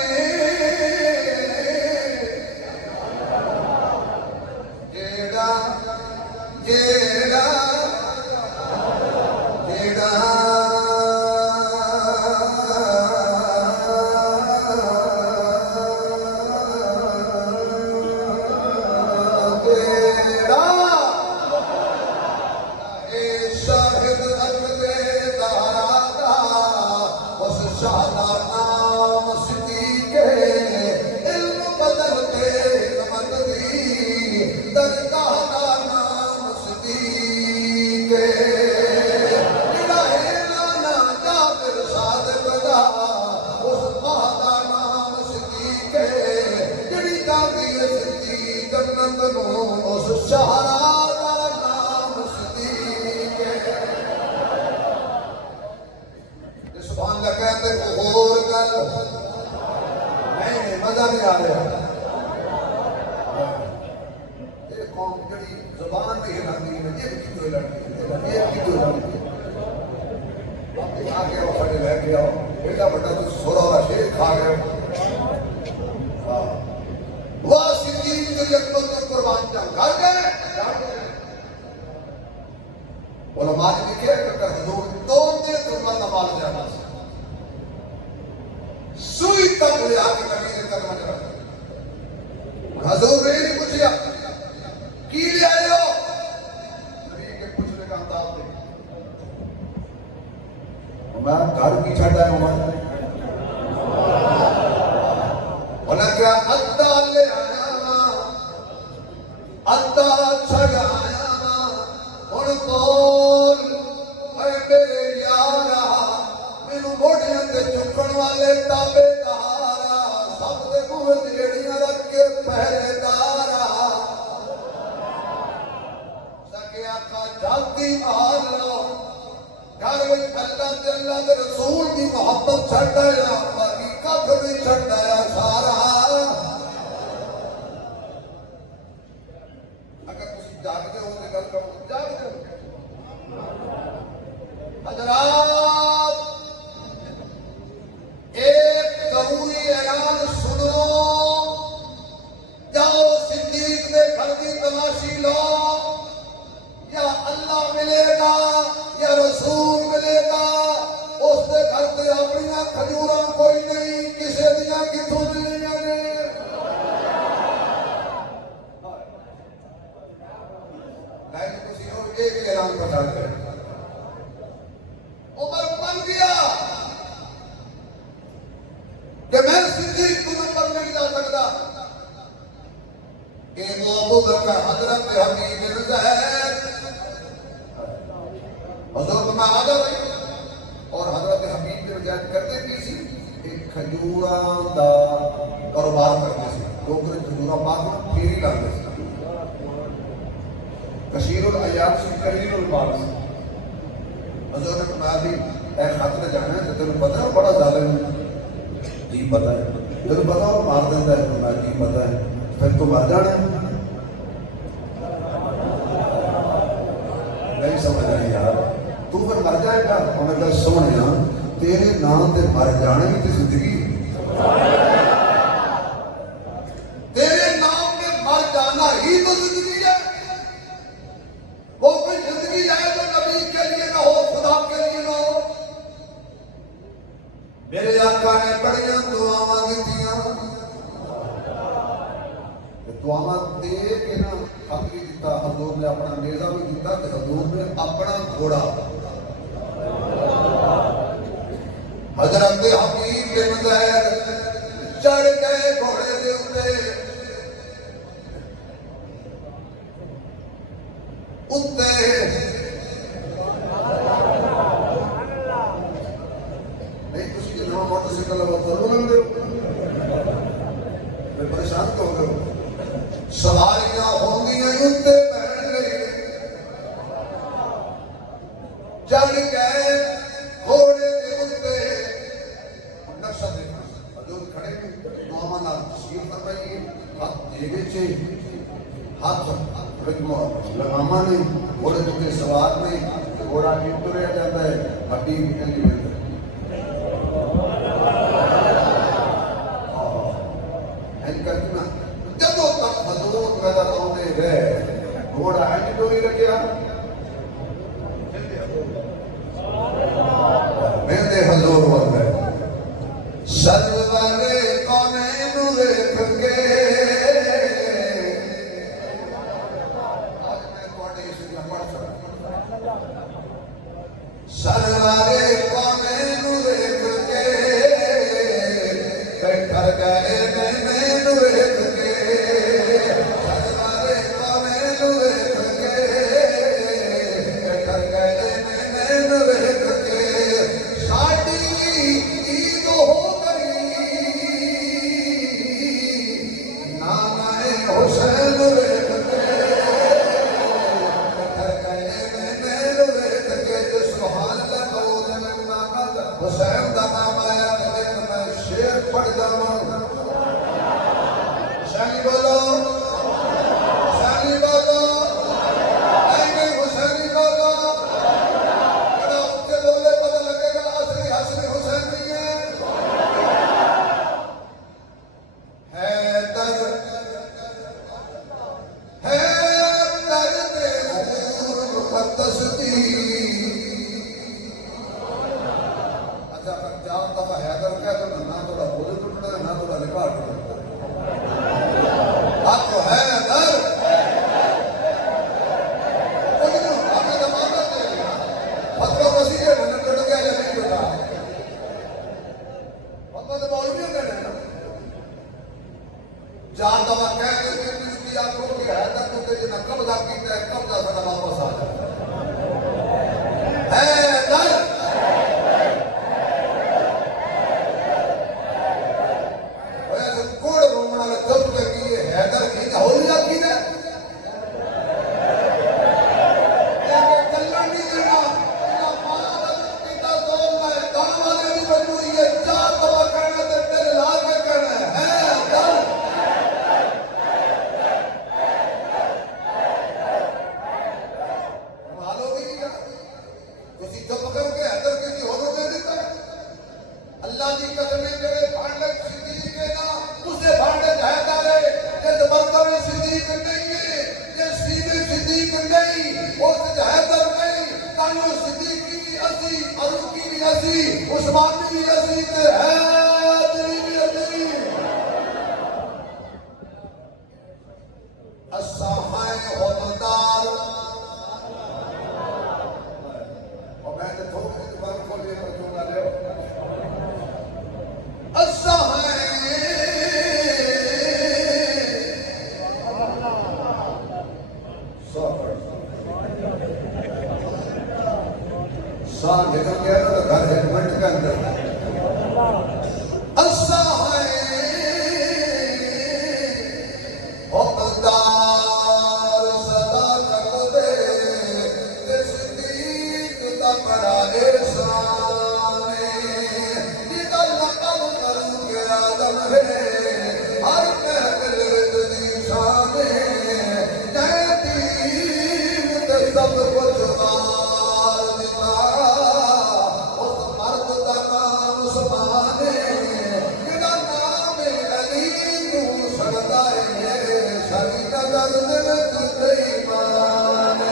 नहीं मजा नहीं आ रहा। ये कौम जड़ी जुबान भी हिलाती है, ये की तो लड़ती है, ये की तो लड़ती है। आप आगे आओ, फटे लेके आओ, बेटा बेटा तू सोरा वाला शेर खा गए। वाह सिद्दीक के जज्बत को कुर्बान जा गए। उलमा ने लिखे अगर हुजूर तोड़ते तो मरना मार जाना, सुई तक ले आके नबी ने कदम चढ़ा। हुजूर ने नहीं पूछा की ले आए हो, नबी के पूछने का अंदाज देखो, मैं घर की छड़ आया हूं। उन्हें क्या अद्दा ले आया, अद्दा छड़ आया, हुण बोल मेरे यारा, मैनू मोढ़ियां ते चुकण वाले ताबेदारा, सब दे मुंह जेड़ियां रख के पहरेदारा, सके आका जाती मार लो, घर विच अल्लाह ते अल्लाह दे रसूल दी मोहब्बत छड्ड आया, बाकी कख नहीं छड्ड आया सारा। अगर तुसीं जागदे हो ते गल करो, जागदे हो हजरात, एक जरूरी ऐलान सुनो, जाओ सिद्दीक दे घर की तलाशी लो, या अल्लाह मिलेगा या रसूल मिलेगा, उसके घर से अपनिया खजूरा कोई नहीं, किसी दिया कितों मिलियां ने। लाइन तुसीं हो एक ऐलान कर सकते हैं, उमर बन गया कि मैं सिद्दीक को नंबर नहीं ला सकता। एक अबू बकर हजरत हबीब बिन ज़ैद हजरत में आ गए और हजरत हबीब बिन ज़ैद करते की सी, एक खजूरा दा कारोबार करते सी, लोग खजूरा पाक फेरी लाते सी, कशीरुल अयाम से कलीलुल माल से। हजूर ने फरमाया भी ए खत ले जाना है, तो तेन पता है बड़ा जालिम है, जी पता है, तेन पता वो मार देता है, मैं जी पता है, फिर तो मर जाना है। नहीं समझ रही यार, तू फिर मर जाएगा। मैं कहा सोने तेरे नाम से मर जाना ही तो जिंदगी, तेरे नाम में मर जाना ही तो जिंदगी है। वो कोई जिंदगी है जो नबी के लिए ना हो, खुदा के लिए ना हो। मेरे आका ने बड़ियां दुआवां दित्तियां, दुआवां दे के ना खत भी दिता, हजूर ने अपना नेजा भी दिता, ते हजूर ने अपना घोड़ा हजरत हबीब बिन ज़ैद चढ़ गए घोड़े के उत्ते नहीं तुम जो मोटरसाइकिल लगे मैं परेशान तो हो गए। सवारियां होंदियां उत्ते बैठ गई, चढ़ गए घोड़े के उत्ते। नक्शा देखा, हजूर खड़े दुआवां नाल तस्वीर फरमाई, हाथ जेबे च, हाथ लगामा नहीं, घोड़े के सवार नहीं, घोड़ा भी तुरया जाता है, हड्डी निकल जाता है। जदों तक हजूर नजर आते रहे, घोड़ा इंज तो ही लग्या, मेरे हजूर वल्ले सरवरे कौनैन देख के, सरवरे कौनैन देख के बैठर गए नैन देख के, सरवरे कौनैन देख के बैठर गए नैन देख के। साडी ईद हो गई नाना हुसैन देख के, बैठर गए नैन देख के। सुभान अल्लाह, हुसैन का नाम आया, पड़ जावा हुसैनी बोलो हुसैनी बोलो नहीं हुसैनी बोलो जरा उसके बोलने पता लगेगा असली हसनी हुसैनी है दर्द मुकद्दस दी अच्छा पंजाब का हैदर क्या तो ना थोड़ा बोल टूटना ना थोड़ा लिखा टूटना आपको हैदर आपने जमानत दे दिया फतवा मसीह ने टूट गया या नहीं टूटा फतवा तो मौलवी ने देना चार दफा कह देते कि आपको कि हैदर को तेज न कब्जा कीता है कब्जा साडा वापस आ जाए हैदर कोड़ रोमन वाले जब लगी है हैदर की होलिया की है चलन नहीं देना पिता जोर में गांव वाले भी मजबूरी है चार दफा कहना तो दिल ला के कहना है हैदर जब करके हैदर के होने दे देता है अल्लाह की कसमें जेड़े भांडे सिद्दीक के ना उसे भांडे हैदर है जिस मर्तबे सिद्दीक नहीं है ये सीधे सिद्दीक नहीं उस हैदर नहीं तानो सिद्दीक की भी असी फारूक की भी असी उस्मान की भी असी ते हैदरी भी असी अस्साहाए होदार मैं तो थोड़ी सी दुकान खोलिए पर क्यों ना ले अच्छा है साल निकल गया ना तो घर एक मिनट के अंदर अच्छा है होदार सदा कर दे बड़ा एहसान ये लकब करूं के आदम है हर महफिल तुझी शान तैतीम ते सब कुछ मार दिता उस मर्द का नाम समाने मेरा नाम अली तू सड़दा है सभी नजर दिल तुझे ईमान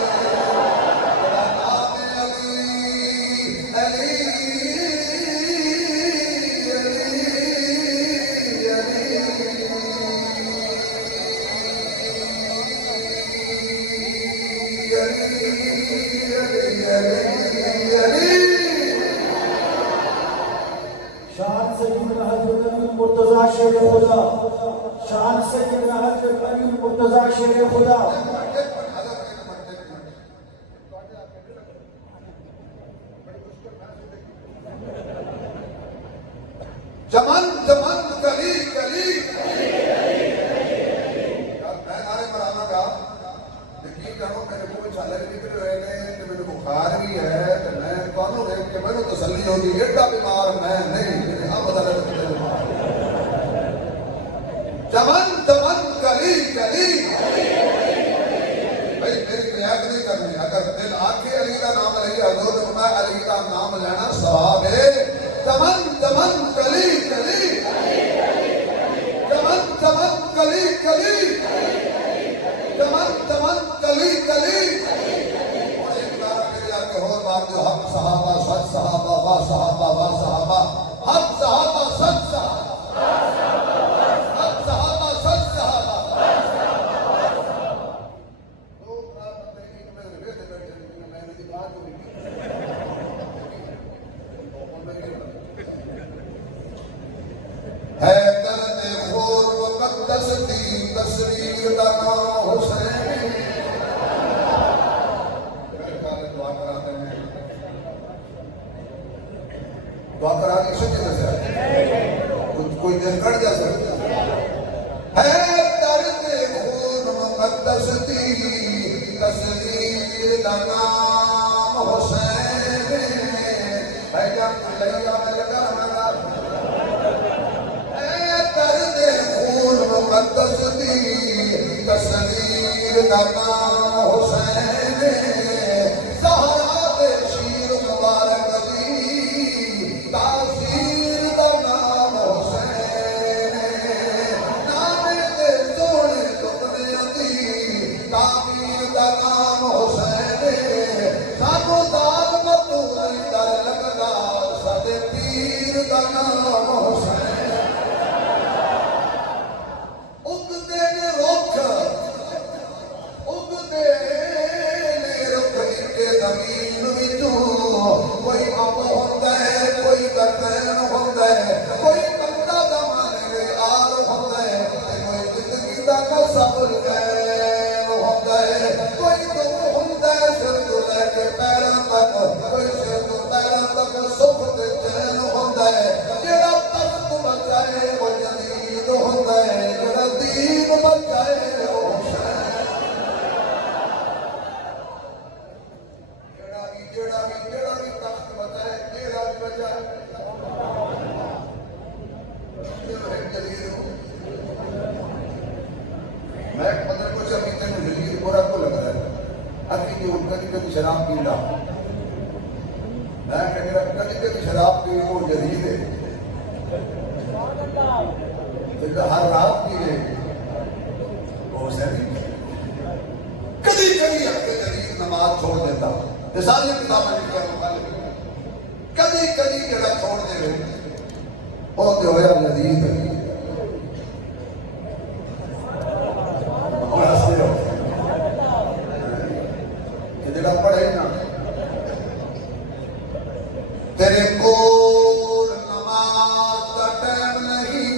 शान से मुर्तजा शेर खुदा शान से मुर्तजा शेर खुदा जमन जमन कली कली मैं नारे मराना का यकीन करो मेरे मुंह में छाले निकल रहे हैं कि मेरे बुखार भी है तो मैं कौन देख के मैंने तसल्ली होगी एडा बीमार मैं नहीं अब बता जमन जमन कली कली भाई मेरी रियायत नहीं करनी अगर दिल आके अली का नाम ले हजूर ने मैं अली का नाम लेना सवाब है जमन जमन कली कली जमन जमन कली कली जमन जमन कली कली और एक बार फिर आके और बात जो हक सहाबा सच सहाबा वा सहाबा वा सहाबा हक सहाबा सच सहाबा हक सहाबा सच सहाबा दो रात में मेरे बैठे मैंने की बात हुई है करते खोर मुकद्दस दी तस्वीर दा नाम हुसैन दुआ कराते हैं दुआ करा के सच्चे से कोई दिन कट जा सकता है करते खोर मुकद्दस दी तस्वीर दा नाम हुसैन है जब लैया में लगा का नाम हुसैन ज़हरा दे शीर मुबारक दी तासीर का नाम हुसैन नामे दे सोने तुमने दी तामीर का नाम हुसैन सानू दाग मतू नहीं डर लगदा साडे पीर का नाम हुसैन उगदे ने रुख उगदे ने रुख इनके जमीन विचों कोई अब होंदा है कोई गर्दन होंदा है कोई बंदा दा माने आर होंदा है कोई जिंदगी दा कसब लैन होंदा है कोई दुख होंदा है सिर तो लैके पैरां तक कोई सिर तो पैरां तक सुख ते चैन होंदा है जेड़ा तख्त बचाए वो जदीद होंदा है जेड़ा दीन बचाए वो हुसैन जेड़ा भी तख्त बचाए जेड़ा भी बचाए मैं पंद्रह को से अभी तक जलील बुरा को लग रहा है अभी कि उनका कभी शराब पीना मैं कह रहा कभी शराब पी वो जलील है तो हर रात पी ले वो सही कभी अपने जलील नमाज छोड़ देता ये सारी किताबें लिखा कभी जरा छोड़ दे वो तो होया जलील जेड़ा पढ़े ना तेरे को नमाज का टाइम नहीं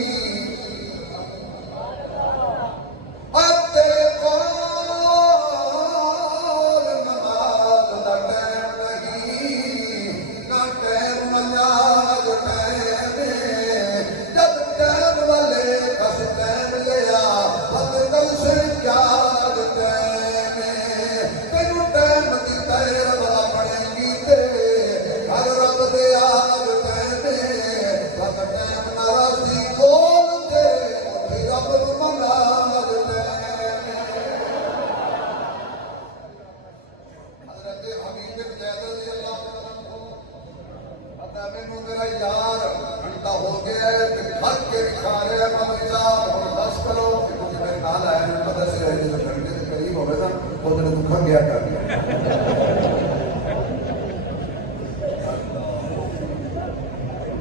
और तेरे को नमाज का टाइम नहीं ना टाइम नमाज टाइम जब टाइम वाले कस टाइम लिया अकल से क्या टाइम तेनू टाइम दी तेरा वाला पड़ेगी ते हर रब दे आग टाइम वक्त टाइम नाराजी कोल ते रब नू मनाज टाइम हजरत हबीब बिन ज़ैद रज़ी अल्लाह अन्हु अता मैनू मेरा यार घंटा हो गया है ते खत के खा रहे मौलवी साहब और बस करो क्योंकि मेरे नाल आया ने पता से रहे जो घंटे के करीब हो गए ना वो तेरे दुख गया कर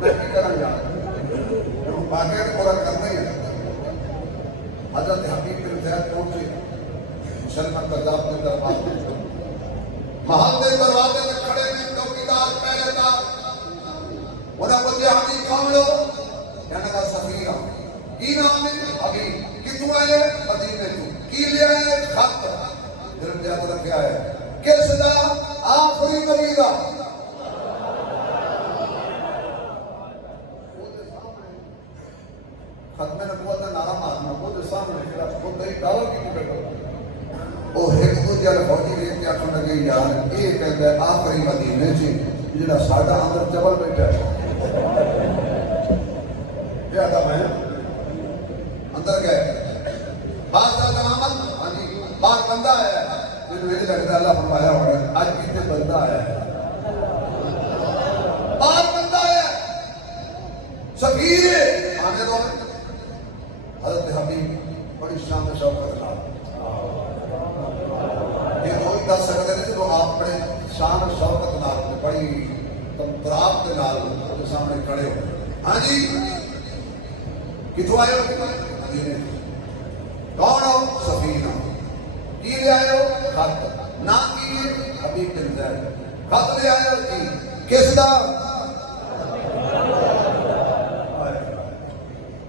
मैं की करूंगा तो बाकी पूरा करना ही है हजरत हबीब बिन ज़ैद पहुंचे मुसलमान कज़ाब के दरबार महल के दरवाजे में खड़े ने चौकीदार पहरेदार उन्हें पूछा हबीब कौन हो कहने का सफीर की नाम है हबीब कितों आए मदीने तू की ले आए खत दिल में रखा है किस दा आखिरी नबी दा खत्म नबूवत का नारा मारना वो सामने खड़ा वो तेरी दावा की बैठो ओ एक दूजे वाले फौजी देख के आखन लगे यार ये कहता है आखिरी मदीने च जेड़ा साडा अंदर जबल बैठा है क्या था मैं अंदर गए बाहर का अहमद हाँ जी बाहर बंदा आया मैंने ये लगता अल्लाह फरमाया होगा आज कितने बंदा आया बाहर बंदा आया सफीर आने दो हजरत हबीब बड़ी शान शौकत नाल ये दो ही दस सकते हैं जो अपने शान शौकत नाल बड़ी तंत्राब के नाल जो सामने खड़े हो हाँ जी किथों आए हो मदीने कौन हो सफीना की ले आए हो खत ना की हबीब बिन ज़ैद खत ले आए हो की किसदा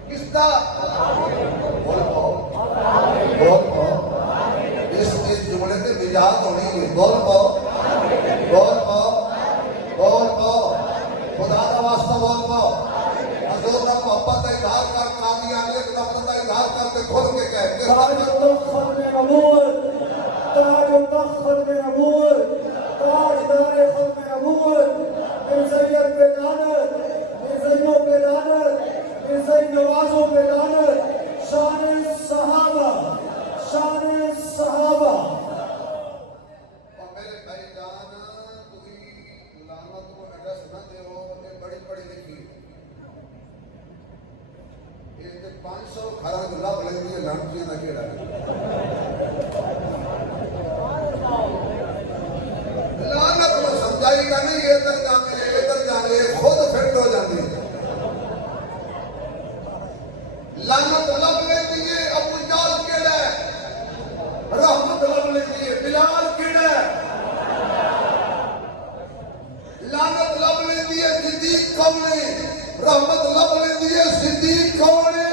किसदा बोल पाओ इस जुमले से निजात होनी है बोल पाओ खुदा का वास्ता बोल पाओ हजूर का मोहब्बत का इजहार कर कादियानियत का मोहब्बत का इजहार करके खुल के कह ताज तख्त में नबूवत ताज तख्त में नबूवत ताजदार खत्म नबूवत सैयद पे लानत सैयदों पे लानत सैयद नवाजों पे लानत शान सहाबा ये 500 घर लभ लेंदी है लांटियां का केड़ा लानत में समझाई का नहीं इधर जाने खुद फिट हो जाती है लानत लभ लेंदी है अबू जाल केड़ा रहमत लभ लेंदी है बिलाल केड़ा लानत लभ लेंदी है सिद्दीक कौन है रहमत लभ लेंदी है सिद्दीक कौन है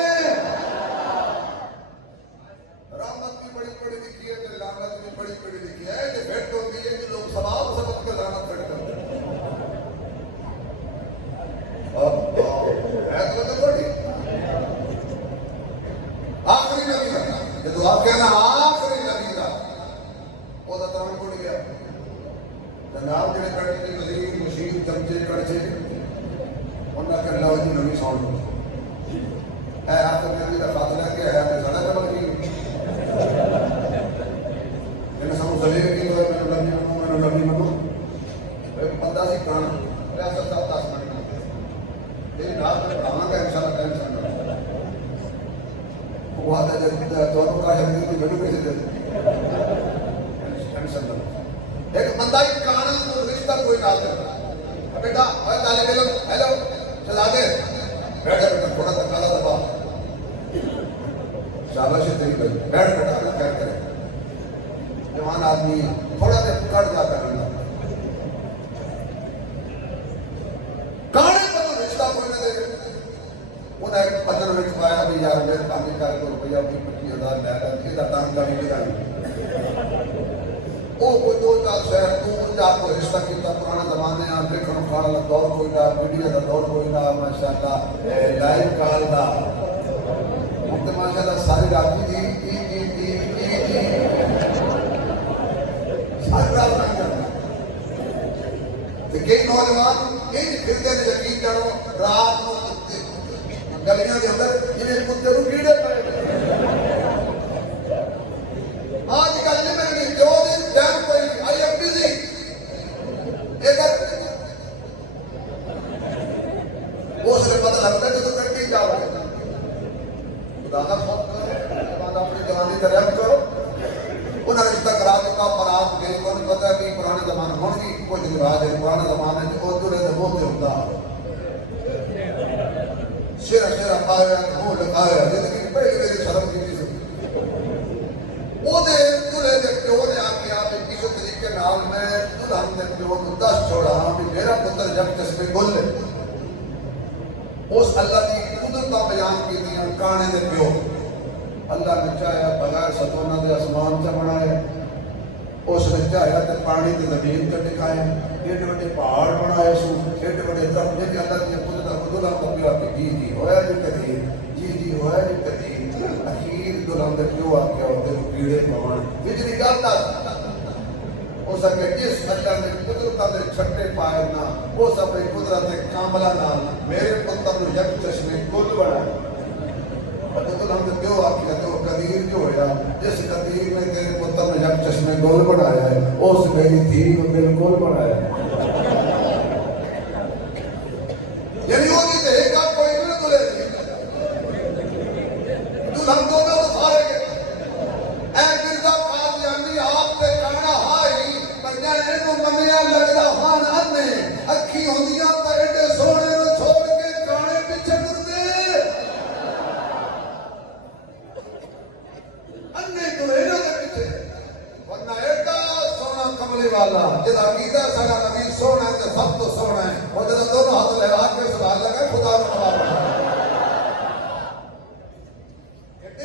रहमत भी बड़ी पढ़ी लिखी है तो लानत भी बड़ी पढ़ी लिखी है जो भेंट होती है कि लोग सवाब समझ के लानत भेंट करते हैं है तो बड़ी आखिरी नबी का ये तो आप कहना आखिरी नबी का वो तो तरह टूट गया जनाब जेडे कड़े की वजीर मुशीर चमचे कड़चे उन्हें कर लो जी नवी सौन है आखिर नबी का फासला क्या है आपने सारा जबल की मैंने समझ सलीम की तो मैंने नबी मनो एक बंदा सी कान रियासत साहब 10 मिनट लेकिन रात में पढ़ावांगा इंशाल्लाह टेंशन ना वो आता जब दोनों का जल्दी की मैंने कैसे दे टेंशन ना एक बंदा ही कानून को रिश्ता कोई ना करता बेटा ओए ताले बेलो हेलो चला दे बैठा बेटा थोड़ा सा काला दबा शाबाश तेरी भाई बैठ बेटा क्या करे जवान आदमी थोड़ा देर कट जाता है कानून को रिश्ता कोई ना दे उन्हें पता नहीं पाया भी यार मेरे पानी का रुपया भी 25,000 ले रहा इसका टांग का भी निकाल वो कोई 2-4 शहर दूर जाकर रिश्ता किया पुराने जमाने में देखने खाने का दौर कोई ना मीडिया का दौर कोई ना माशाल्लाह लाइव कॉल का मुक्त माशाल्लाह सारी रात जी सारी रात तो कई नौजवान इन फिरते ने यकीन करो रात को गलियां के अंदर जिन्हें कुत्ते को कीड़े पड़े आज कल मेरे जो दिन टाइम कोई आई एम बिजी इधर वो से पता लगता है तो करके क्या हो खुदा का खौफ करो बाद अपनी जवानी का रहम करो उन्हें रिश्ता करा चुका बारात गई को नहीं पता कि पुराने जमाने होगी कुछ रिवाज है पुराने जमाने में वो जुड़े थे वो होता शेरा शेरा पाया वो लगाया जिंदगी पहले मेरी शर्म की चीज ਉਹਦੇ ਦੁਲੇ ਦੇ ਪਿਓ ਨੇ ਆਖਿਆ ਵੀ ਕਿਸੇ ਤਰੀਕੇ ਨਾਲ ਮੈਂ ਦੁਲਹਨ ਦੇ ਪਿਓ ਨੂੰ ਦੱਸ ਛੋੜਾ ਵੀ ਮੇਰਾ ਪੁੱਤਰ ਜਬ ਚਸ਼ਮੇ ਗੁੱਲ ਉਸ ਅੱਲਾ ਦੀ ਕੁਦਰਤਾਂ ਬਿਆਨ ਕੀਤੀਆਂ ਕਾਣੇ ਦੇ ਪਿਓ ਅੱਲਾ ਨੇ ਚਾਹਿਆ ਬਗੈਰ ਸਤੋਨਾ ਦੇ ਅਸਮਾਨ ਚ ਬਣਾਇਆ ਉਸ ਨੇ ਚਾਹਿਆ ਤੇ ਪਾਣੀ ਦੀ ਜ਼ਮੀਨ ਤੇ ਟਿਕਾਇਆ ਏਡੇ ਵੱਡੇ ਪਹਾੜ ਬਣਾਏ ਸੂ ਏਡੇ ਵੱਡੇ ਦਰਖਤ ਜਿਹੜੇ ਅੱਲਾ ਦੀ ਕੁਦਰਤਾਂ ਦੁਲਹਨ ਦਾ ਪਿਓ ਆਖੇ ਜੀ ਹੋਇਆ ਜੀ ਕਦੀ जी होया जी कदी अखीर दुल्हन दे पियो आके और ते कीड़े पवन बिजली गलता हो सके जिस अल्लाह ने कुदरत दे छट्टे पाए ना वो सब कुदरत दे कामला नाल मेरे पुत्र नु यक चश्मे गुल बनाया दुल्हन दे पियो आके तो कदीर जो होया जिस कदीर ने तेरे पुत्र नु यक चश्मे गुल बनाया है उस मेरी धी को बिल्कुल बनाया यानी वो की देगा कोई ना दुल्हे हम दोनों तो सारे गए ऐ मिर्जा कादियानी आप ते कहना हाई पंजा इनु मन्निया लगदा हान अन्ने अखी होंदियां तां एडे सोहणे नु छोड़ के काने पिछे टुरदे अन्ने दुल्हन दे पिछे वरना एडा सोना कमले वाला जिदा कीदा साडा नबी सोना है ते सब तो सोना है और जदा दोनों हाथ लगा के सवाल लगा खुदा नु खबर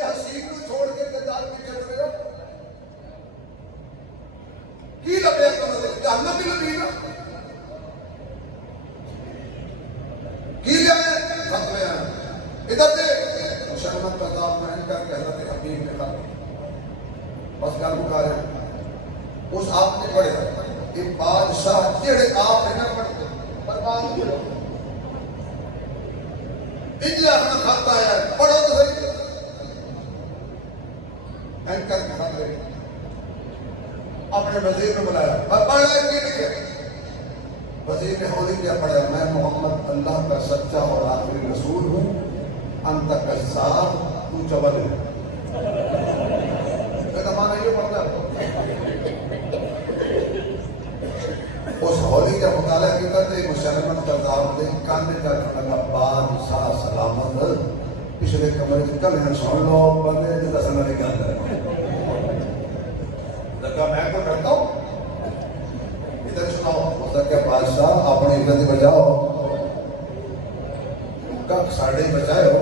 हसीन को छोड़ के गद्दार पीछे पड़े हो की लगे जानना भी लगी ना की ले खत ले इधर दे शर्मत का दाम महन कर कहते हबीब ने कहा बस गल मुका रहे उस आपने पढ़े ये बादशाह जेड़े आप ने ना पढ़ते बर्बाद हो गए इजला अपना खाता है पढ़ो तो सही एंकर के साथ अपने वजीर ने बुलाया पढ़ा कि लिखे वजीर ने हौली क्या पढ़ा मैं मोहम्मद अल्लाह का सच्चा और आखिरी रसूल हूँ अंत कस्साब तू चबल है। तो माना ये पड़ता है। उस होली का मुताला क्यों करते मुसलमान कज़ाब दे कान का लगा बादशाह सलामत पिछले कमरे में कल सुन लो बंदे जो दसना नहीं करता लगा मैं तो करता हूँ इधर सुनाओ होता क्या बादशाह अपनी इज्जत बचाओ कब साढ़े बचाए हो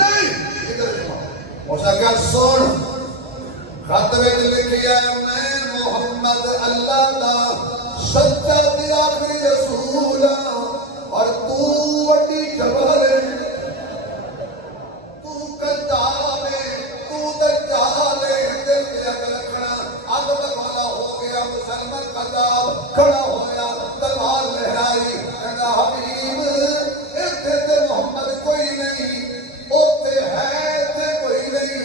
नहीं इधर सुनाओ होता क्या सुन खत में लिखिया मैं मोहम्मद अल्लाह दा सच्चा ते आखिरी रसूल और तू वड्डी जबल तू कद्दाब है तू दज्जाल है दिल के अकल खड़ा अग बगौला हो गया मुसलमान कद्दाब खड़ा होया तलवार लहराई कहना हबीब इत्थे ते मोहम्मद कोई नहीं ओते है इत्थे कोई नहीं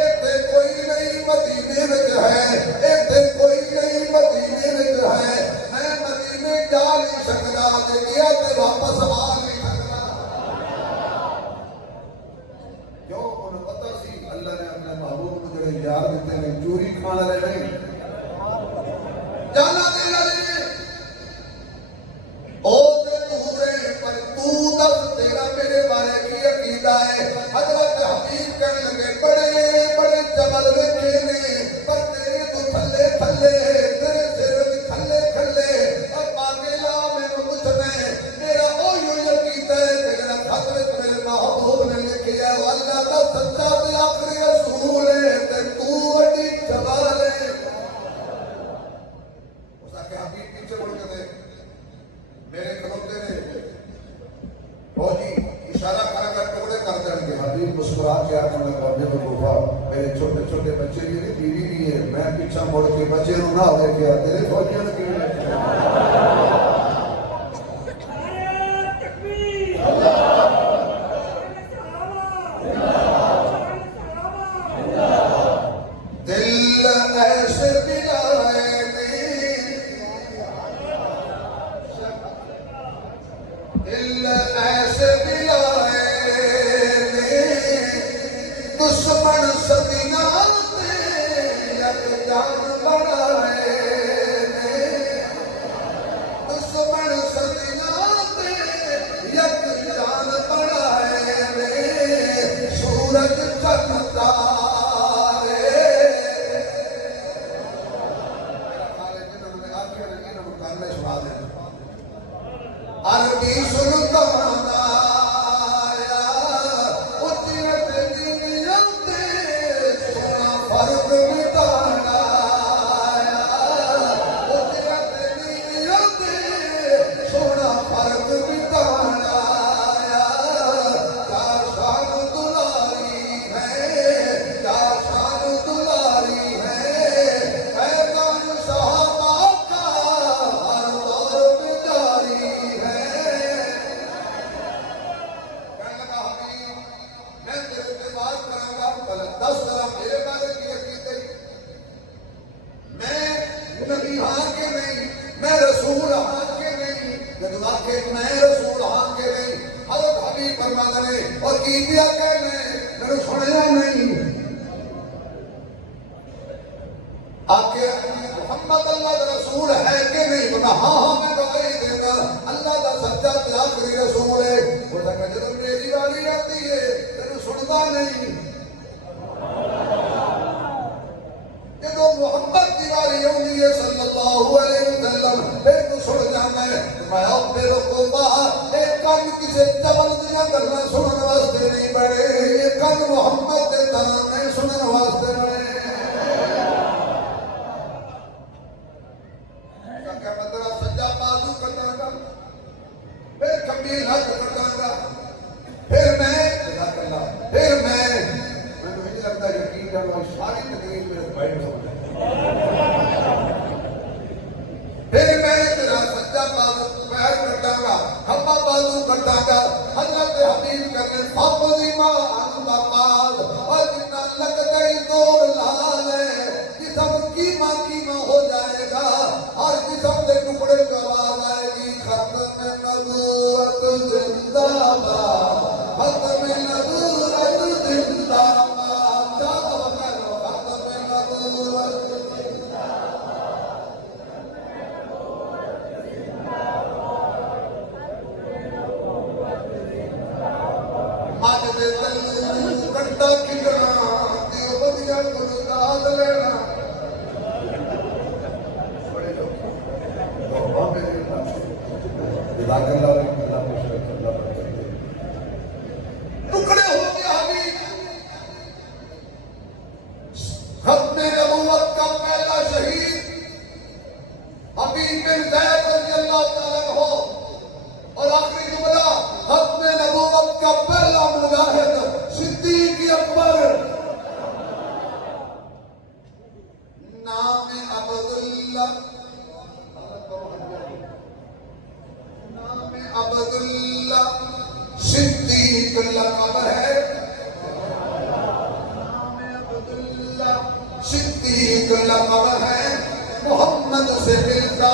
इत्थे कोई नहीं मदीने में है इत्थे कोई नहीं मदीने में है मैं मदीने जा नहीं सकता ते गया ते वापस आ नहीं सकता क्यों उन्हें पता सी अल्लाह ने अपने महबूब को जड़े यार देते हैं चोरी खाने वाले नहीं जाना देना नहीं ओ ते दूरे पर तू दस तेरा मेरे बारे की अकीदा है हजरत हबीब कहने लगे बड़े बड़े जबल वेखे ने पर तेरे तो थल्ले थल्ले तेरे सिर में थल्ले थल्ले और पागेला मैंने पूछना मेरा ओ यो अकीदा है कि जरा खत में मेरे महबूब ने लिखा है अल्लाह का सच्चा ते आखिरी रसूल है ते तू वड्डी जबल है उसका हबीब पीछे मुड़ के देख मेरे खलोते ने फौजी इशारा कर टुकड़े कर देंगे हबीब मुस्कुरा के आकर लगा गुफा मेरे छोटे छोटे बच्चे भी नहीं बीवी भी है मैं पीछा मुड़ के बच्चे ना हो गया तेरे फौजियों ने क्यों दिल ऐसे बिलाए दिल ऐसे बिलाए दुश्मन सदीना एक जान बढ़ाए दुश्मन सदीना एक जान बढ़ाए सूरज चमकता अरबी सुल्तान आया उच्चत दुनिया ते सोना फर्क मिटाना आया उच्चत दुनिया ते सोना फर्क मिटाना आया क्या शान दुलारी है क्या शान दुलारी है पैगाम साहबा का हर दौर में जारी है मैं तेरे पे बात करूंगा पहले 10 तरह मेरे बारे की अकीदे मैं नबी हाँ के नहीं मैं रसूल हाँ के नहीं जब आके मैं रसूल हाँ के नहीं हज़रत हबीब फरमाते ने और की दिया के मैंने सुनया नहीं आके मोहम्मद अल्लाह का रसूल है कि नहीं बोला हाँ हाँ मैं गवाही देगा अल्लाह का सच्चा ते आखिरी रसूल है बोला कि जब मेरी बारी आती है तेरे सुनता नहीं जब मोहम्मद की बारी आती है सल्लल्लाहु अलैहि वसल्लम फिर तो सुन जाना है मैं अब फिर को बाहर एक कान किसी जबल दिया गल्ला सुनने वास्ते नहीं बने एक कान मोहम्मद के तरह में सुनने वास्ते बने क्या मतलब सच्चा बाजू कटांगा फिर कमील हक कटांगा फिर मैं मुझे लगता है यकीन करना सारी तकलीफ मेरे भाई में समझ फिर मैं तेरा सच्चा बाजू पैर कटांगा खब्बा बाजू कटांगा हजरत हबीब करने फाबदी मां अंदाबाद और जितना लगता ही जोर लाल है कि सब कीमा हो जाएगा और किस्म के टुकड़े की आवाज आएगी खत्म नबूवत जिंदाबाद, खत्म नबूवत जिंदाबाद, जाओ करो खत्म नबूवत। आज दे दिल कंटा खिंचना दियो बदिया कुल दाद लेना बड़े लोग टुकड़े हो गया अभी खत्मे नबूवत का पहला शहीद हबीब बिन ज़ैद रज़ियल्लाहु तआला अन्हु और आखिरी जुमला खत्मे नबूवत का पहला मुजाहिद सिद्दीक अकबर नाम अब्दुल्ला अब्दुल्ला सिद्दीक लक़ब है, नाम अब्दुल्ला सिद्दीक लक़ब है, मोहम्मद से मिलता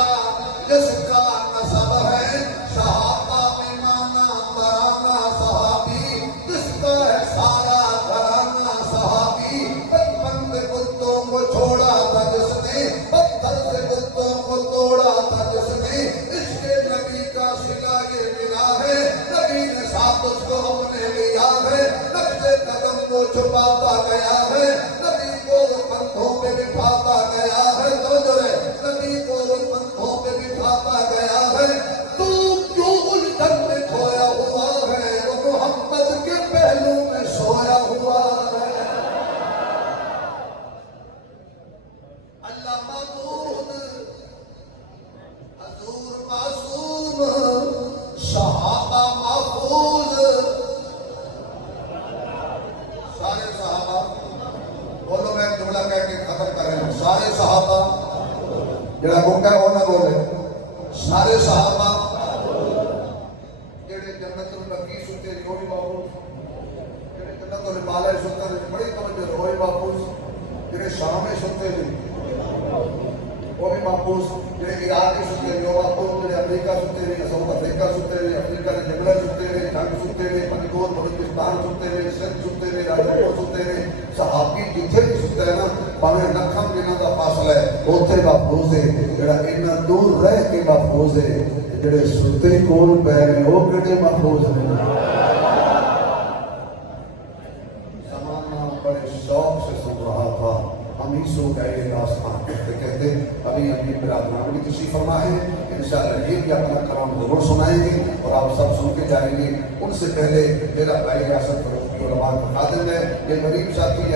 जिसका नसब है, सहाबा में माना तराना सहाबी, जिसका है सारा घराना सहाबी, बचपन से कुत्तों को छोड़ा था जिसने, पत्थर से कुत्तों को तोड़ा था जिसने, इसके नबी का सिला ये मिला है, नबी ने साथ उसको अपने लिया है, नक्शे कदम को छुपाता गया है, नबी को कंधों पे बिठाता गया है, तो जो है नबी को कंधों पे बिठाता गया है। तू क्यों उलझन में खोया हुआ है, वो मोहम्मद के पहलू में सोया हुआ है। अल्लाह महमूद हजूर मासूम सहाबा महफूज, सारे सहाबा बोलो, मैं जुमला कह के खत्म कर रहा हूं। सारे सहाबा जरा गुंगा हो ना बोले, सारे सहाबा जेड़े जन्नतुल बकी सुते हो भी बाबू, जेड़े जन्नतुल बाला सुते ने बड़ी तवज्जो हो भी बाबू, जेड़े शाम में सुते ने वो भी बाबू, जेड़े इराक में सुते ने वो बाबू, जेड़े अमेरिका सुते ने, साउथ अफ्रीका सुते ने, अफ्रीका के जंगल सुते ने, जंग सुते ने, पंजकोट बलूचिस्तान सुते ने, सिंध सुते ने, राजकोट सुते ने, सहाबी जिथे भी सुते है ना, भावें लखन दिनों का फासला है उत्थे महफूज है, जेड़ा इन्ना दूर रह के महफूज है, जेड़े सुते कोल पै ने वो किहड़े महफूज ने। ज़माना बड़े शौक से सुन रहा था, हम ही सो गए ये दास्तान कहते कहते, अभी अभी बिरादरान भी तशरीफ फरमा है, इंशाअल्लाह ये भी अपना कलाम जरूर सुनाएंगे और आप सब सुन के जाएंगे। उनसे पहले मेरा भाई रियासत फरोज की उलमा का खादिम है, ये गरीब साथी है,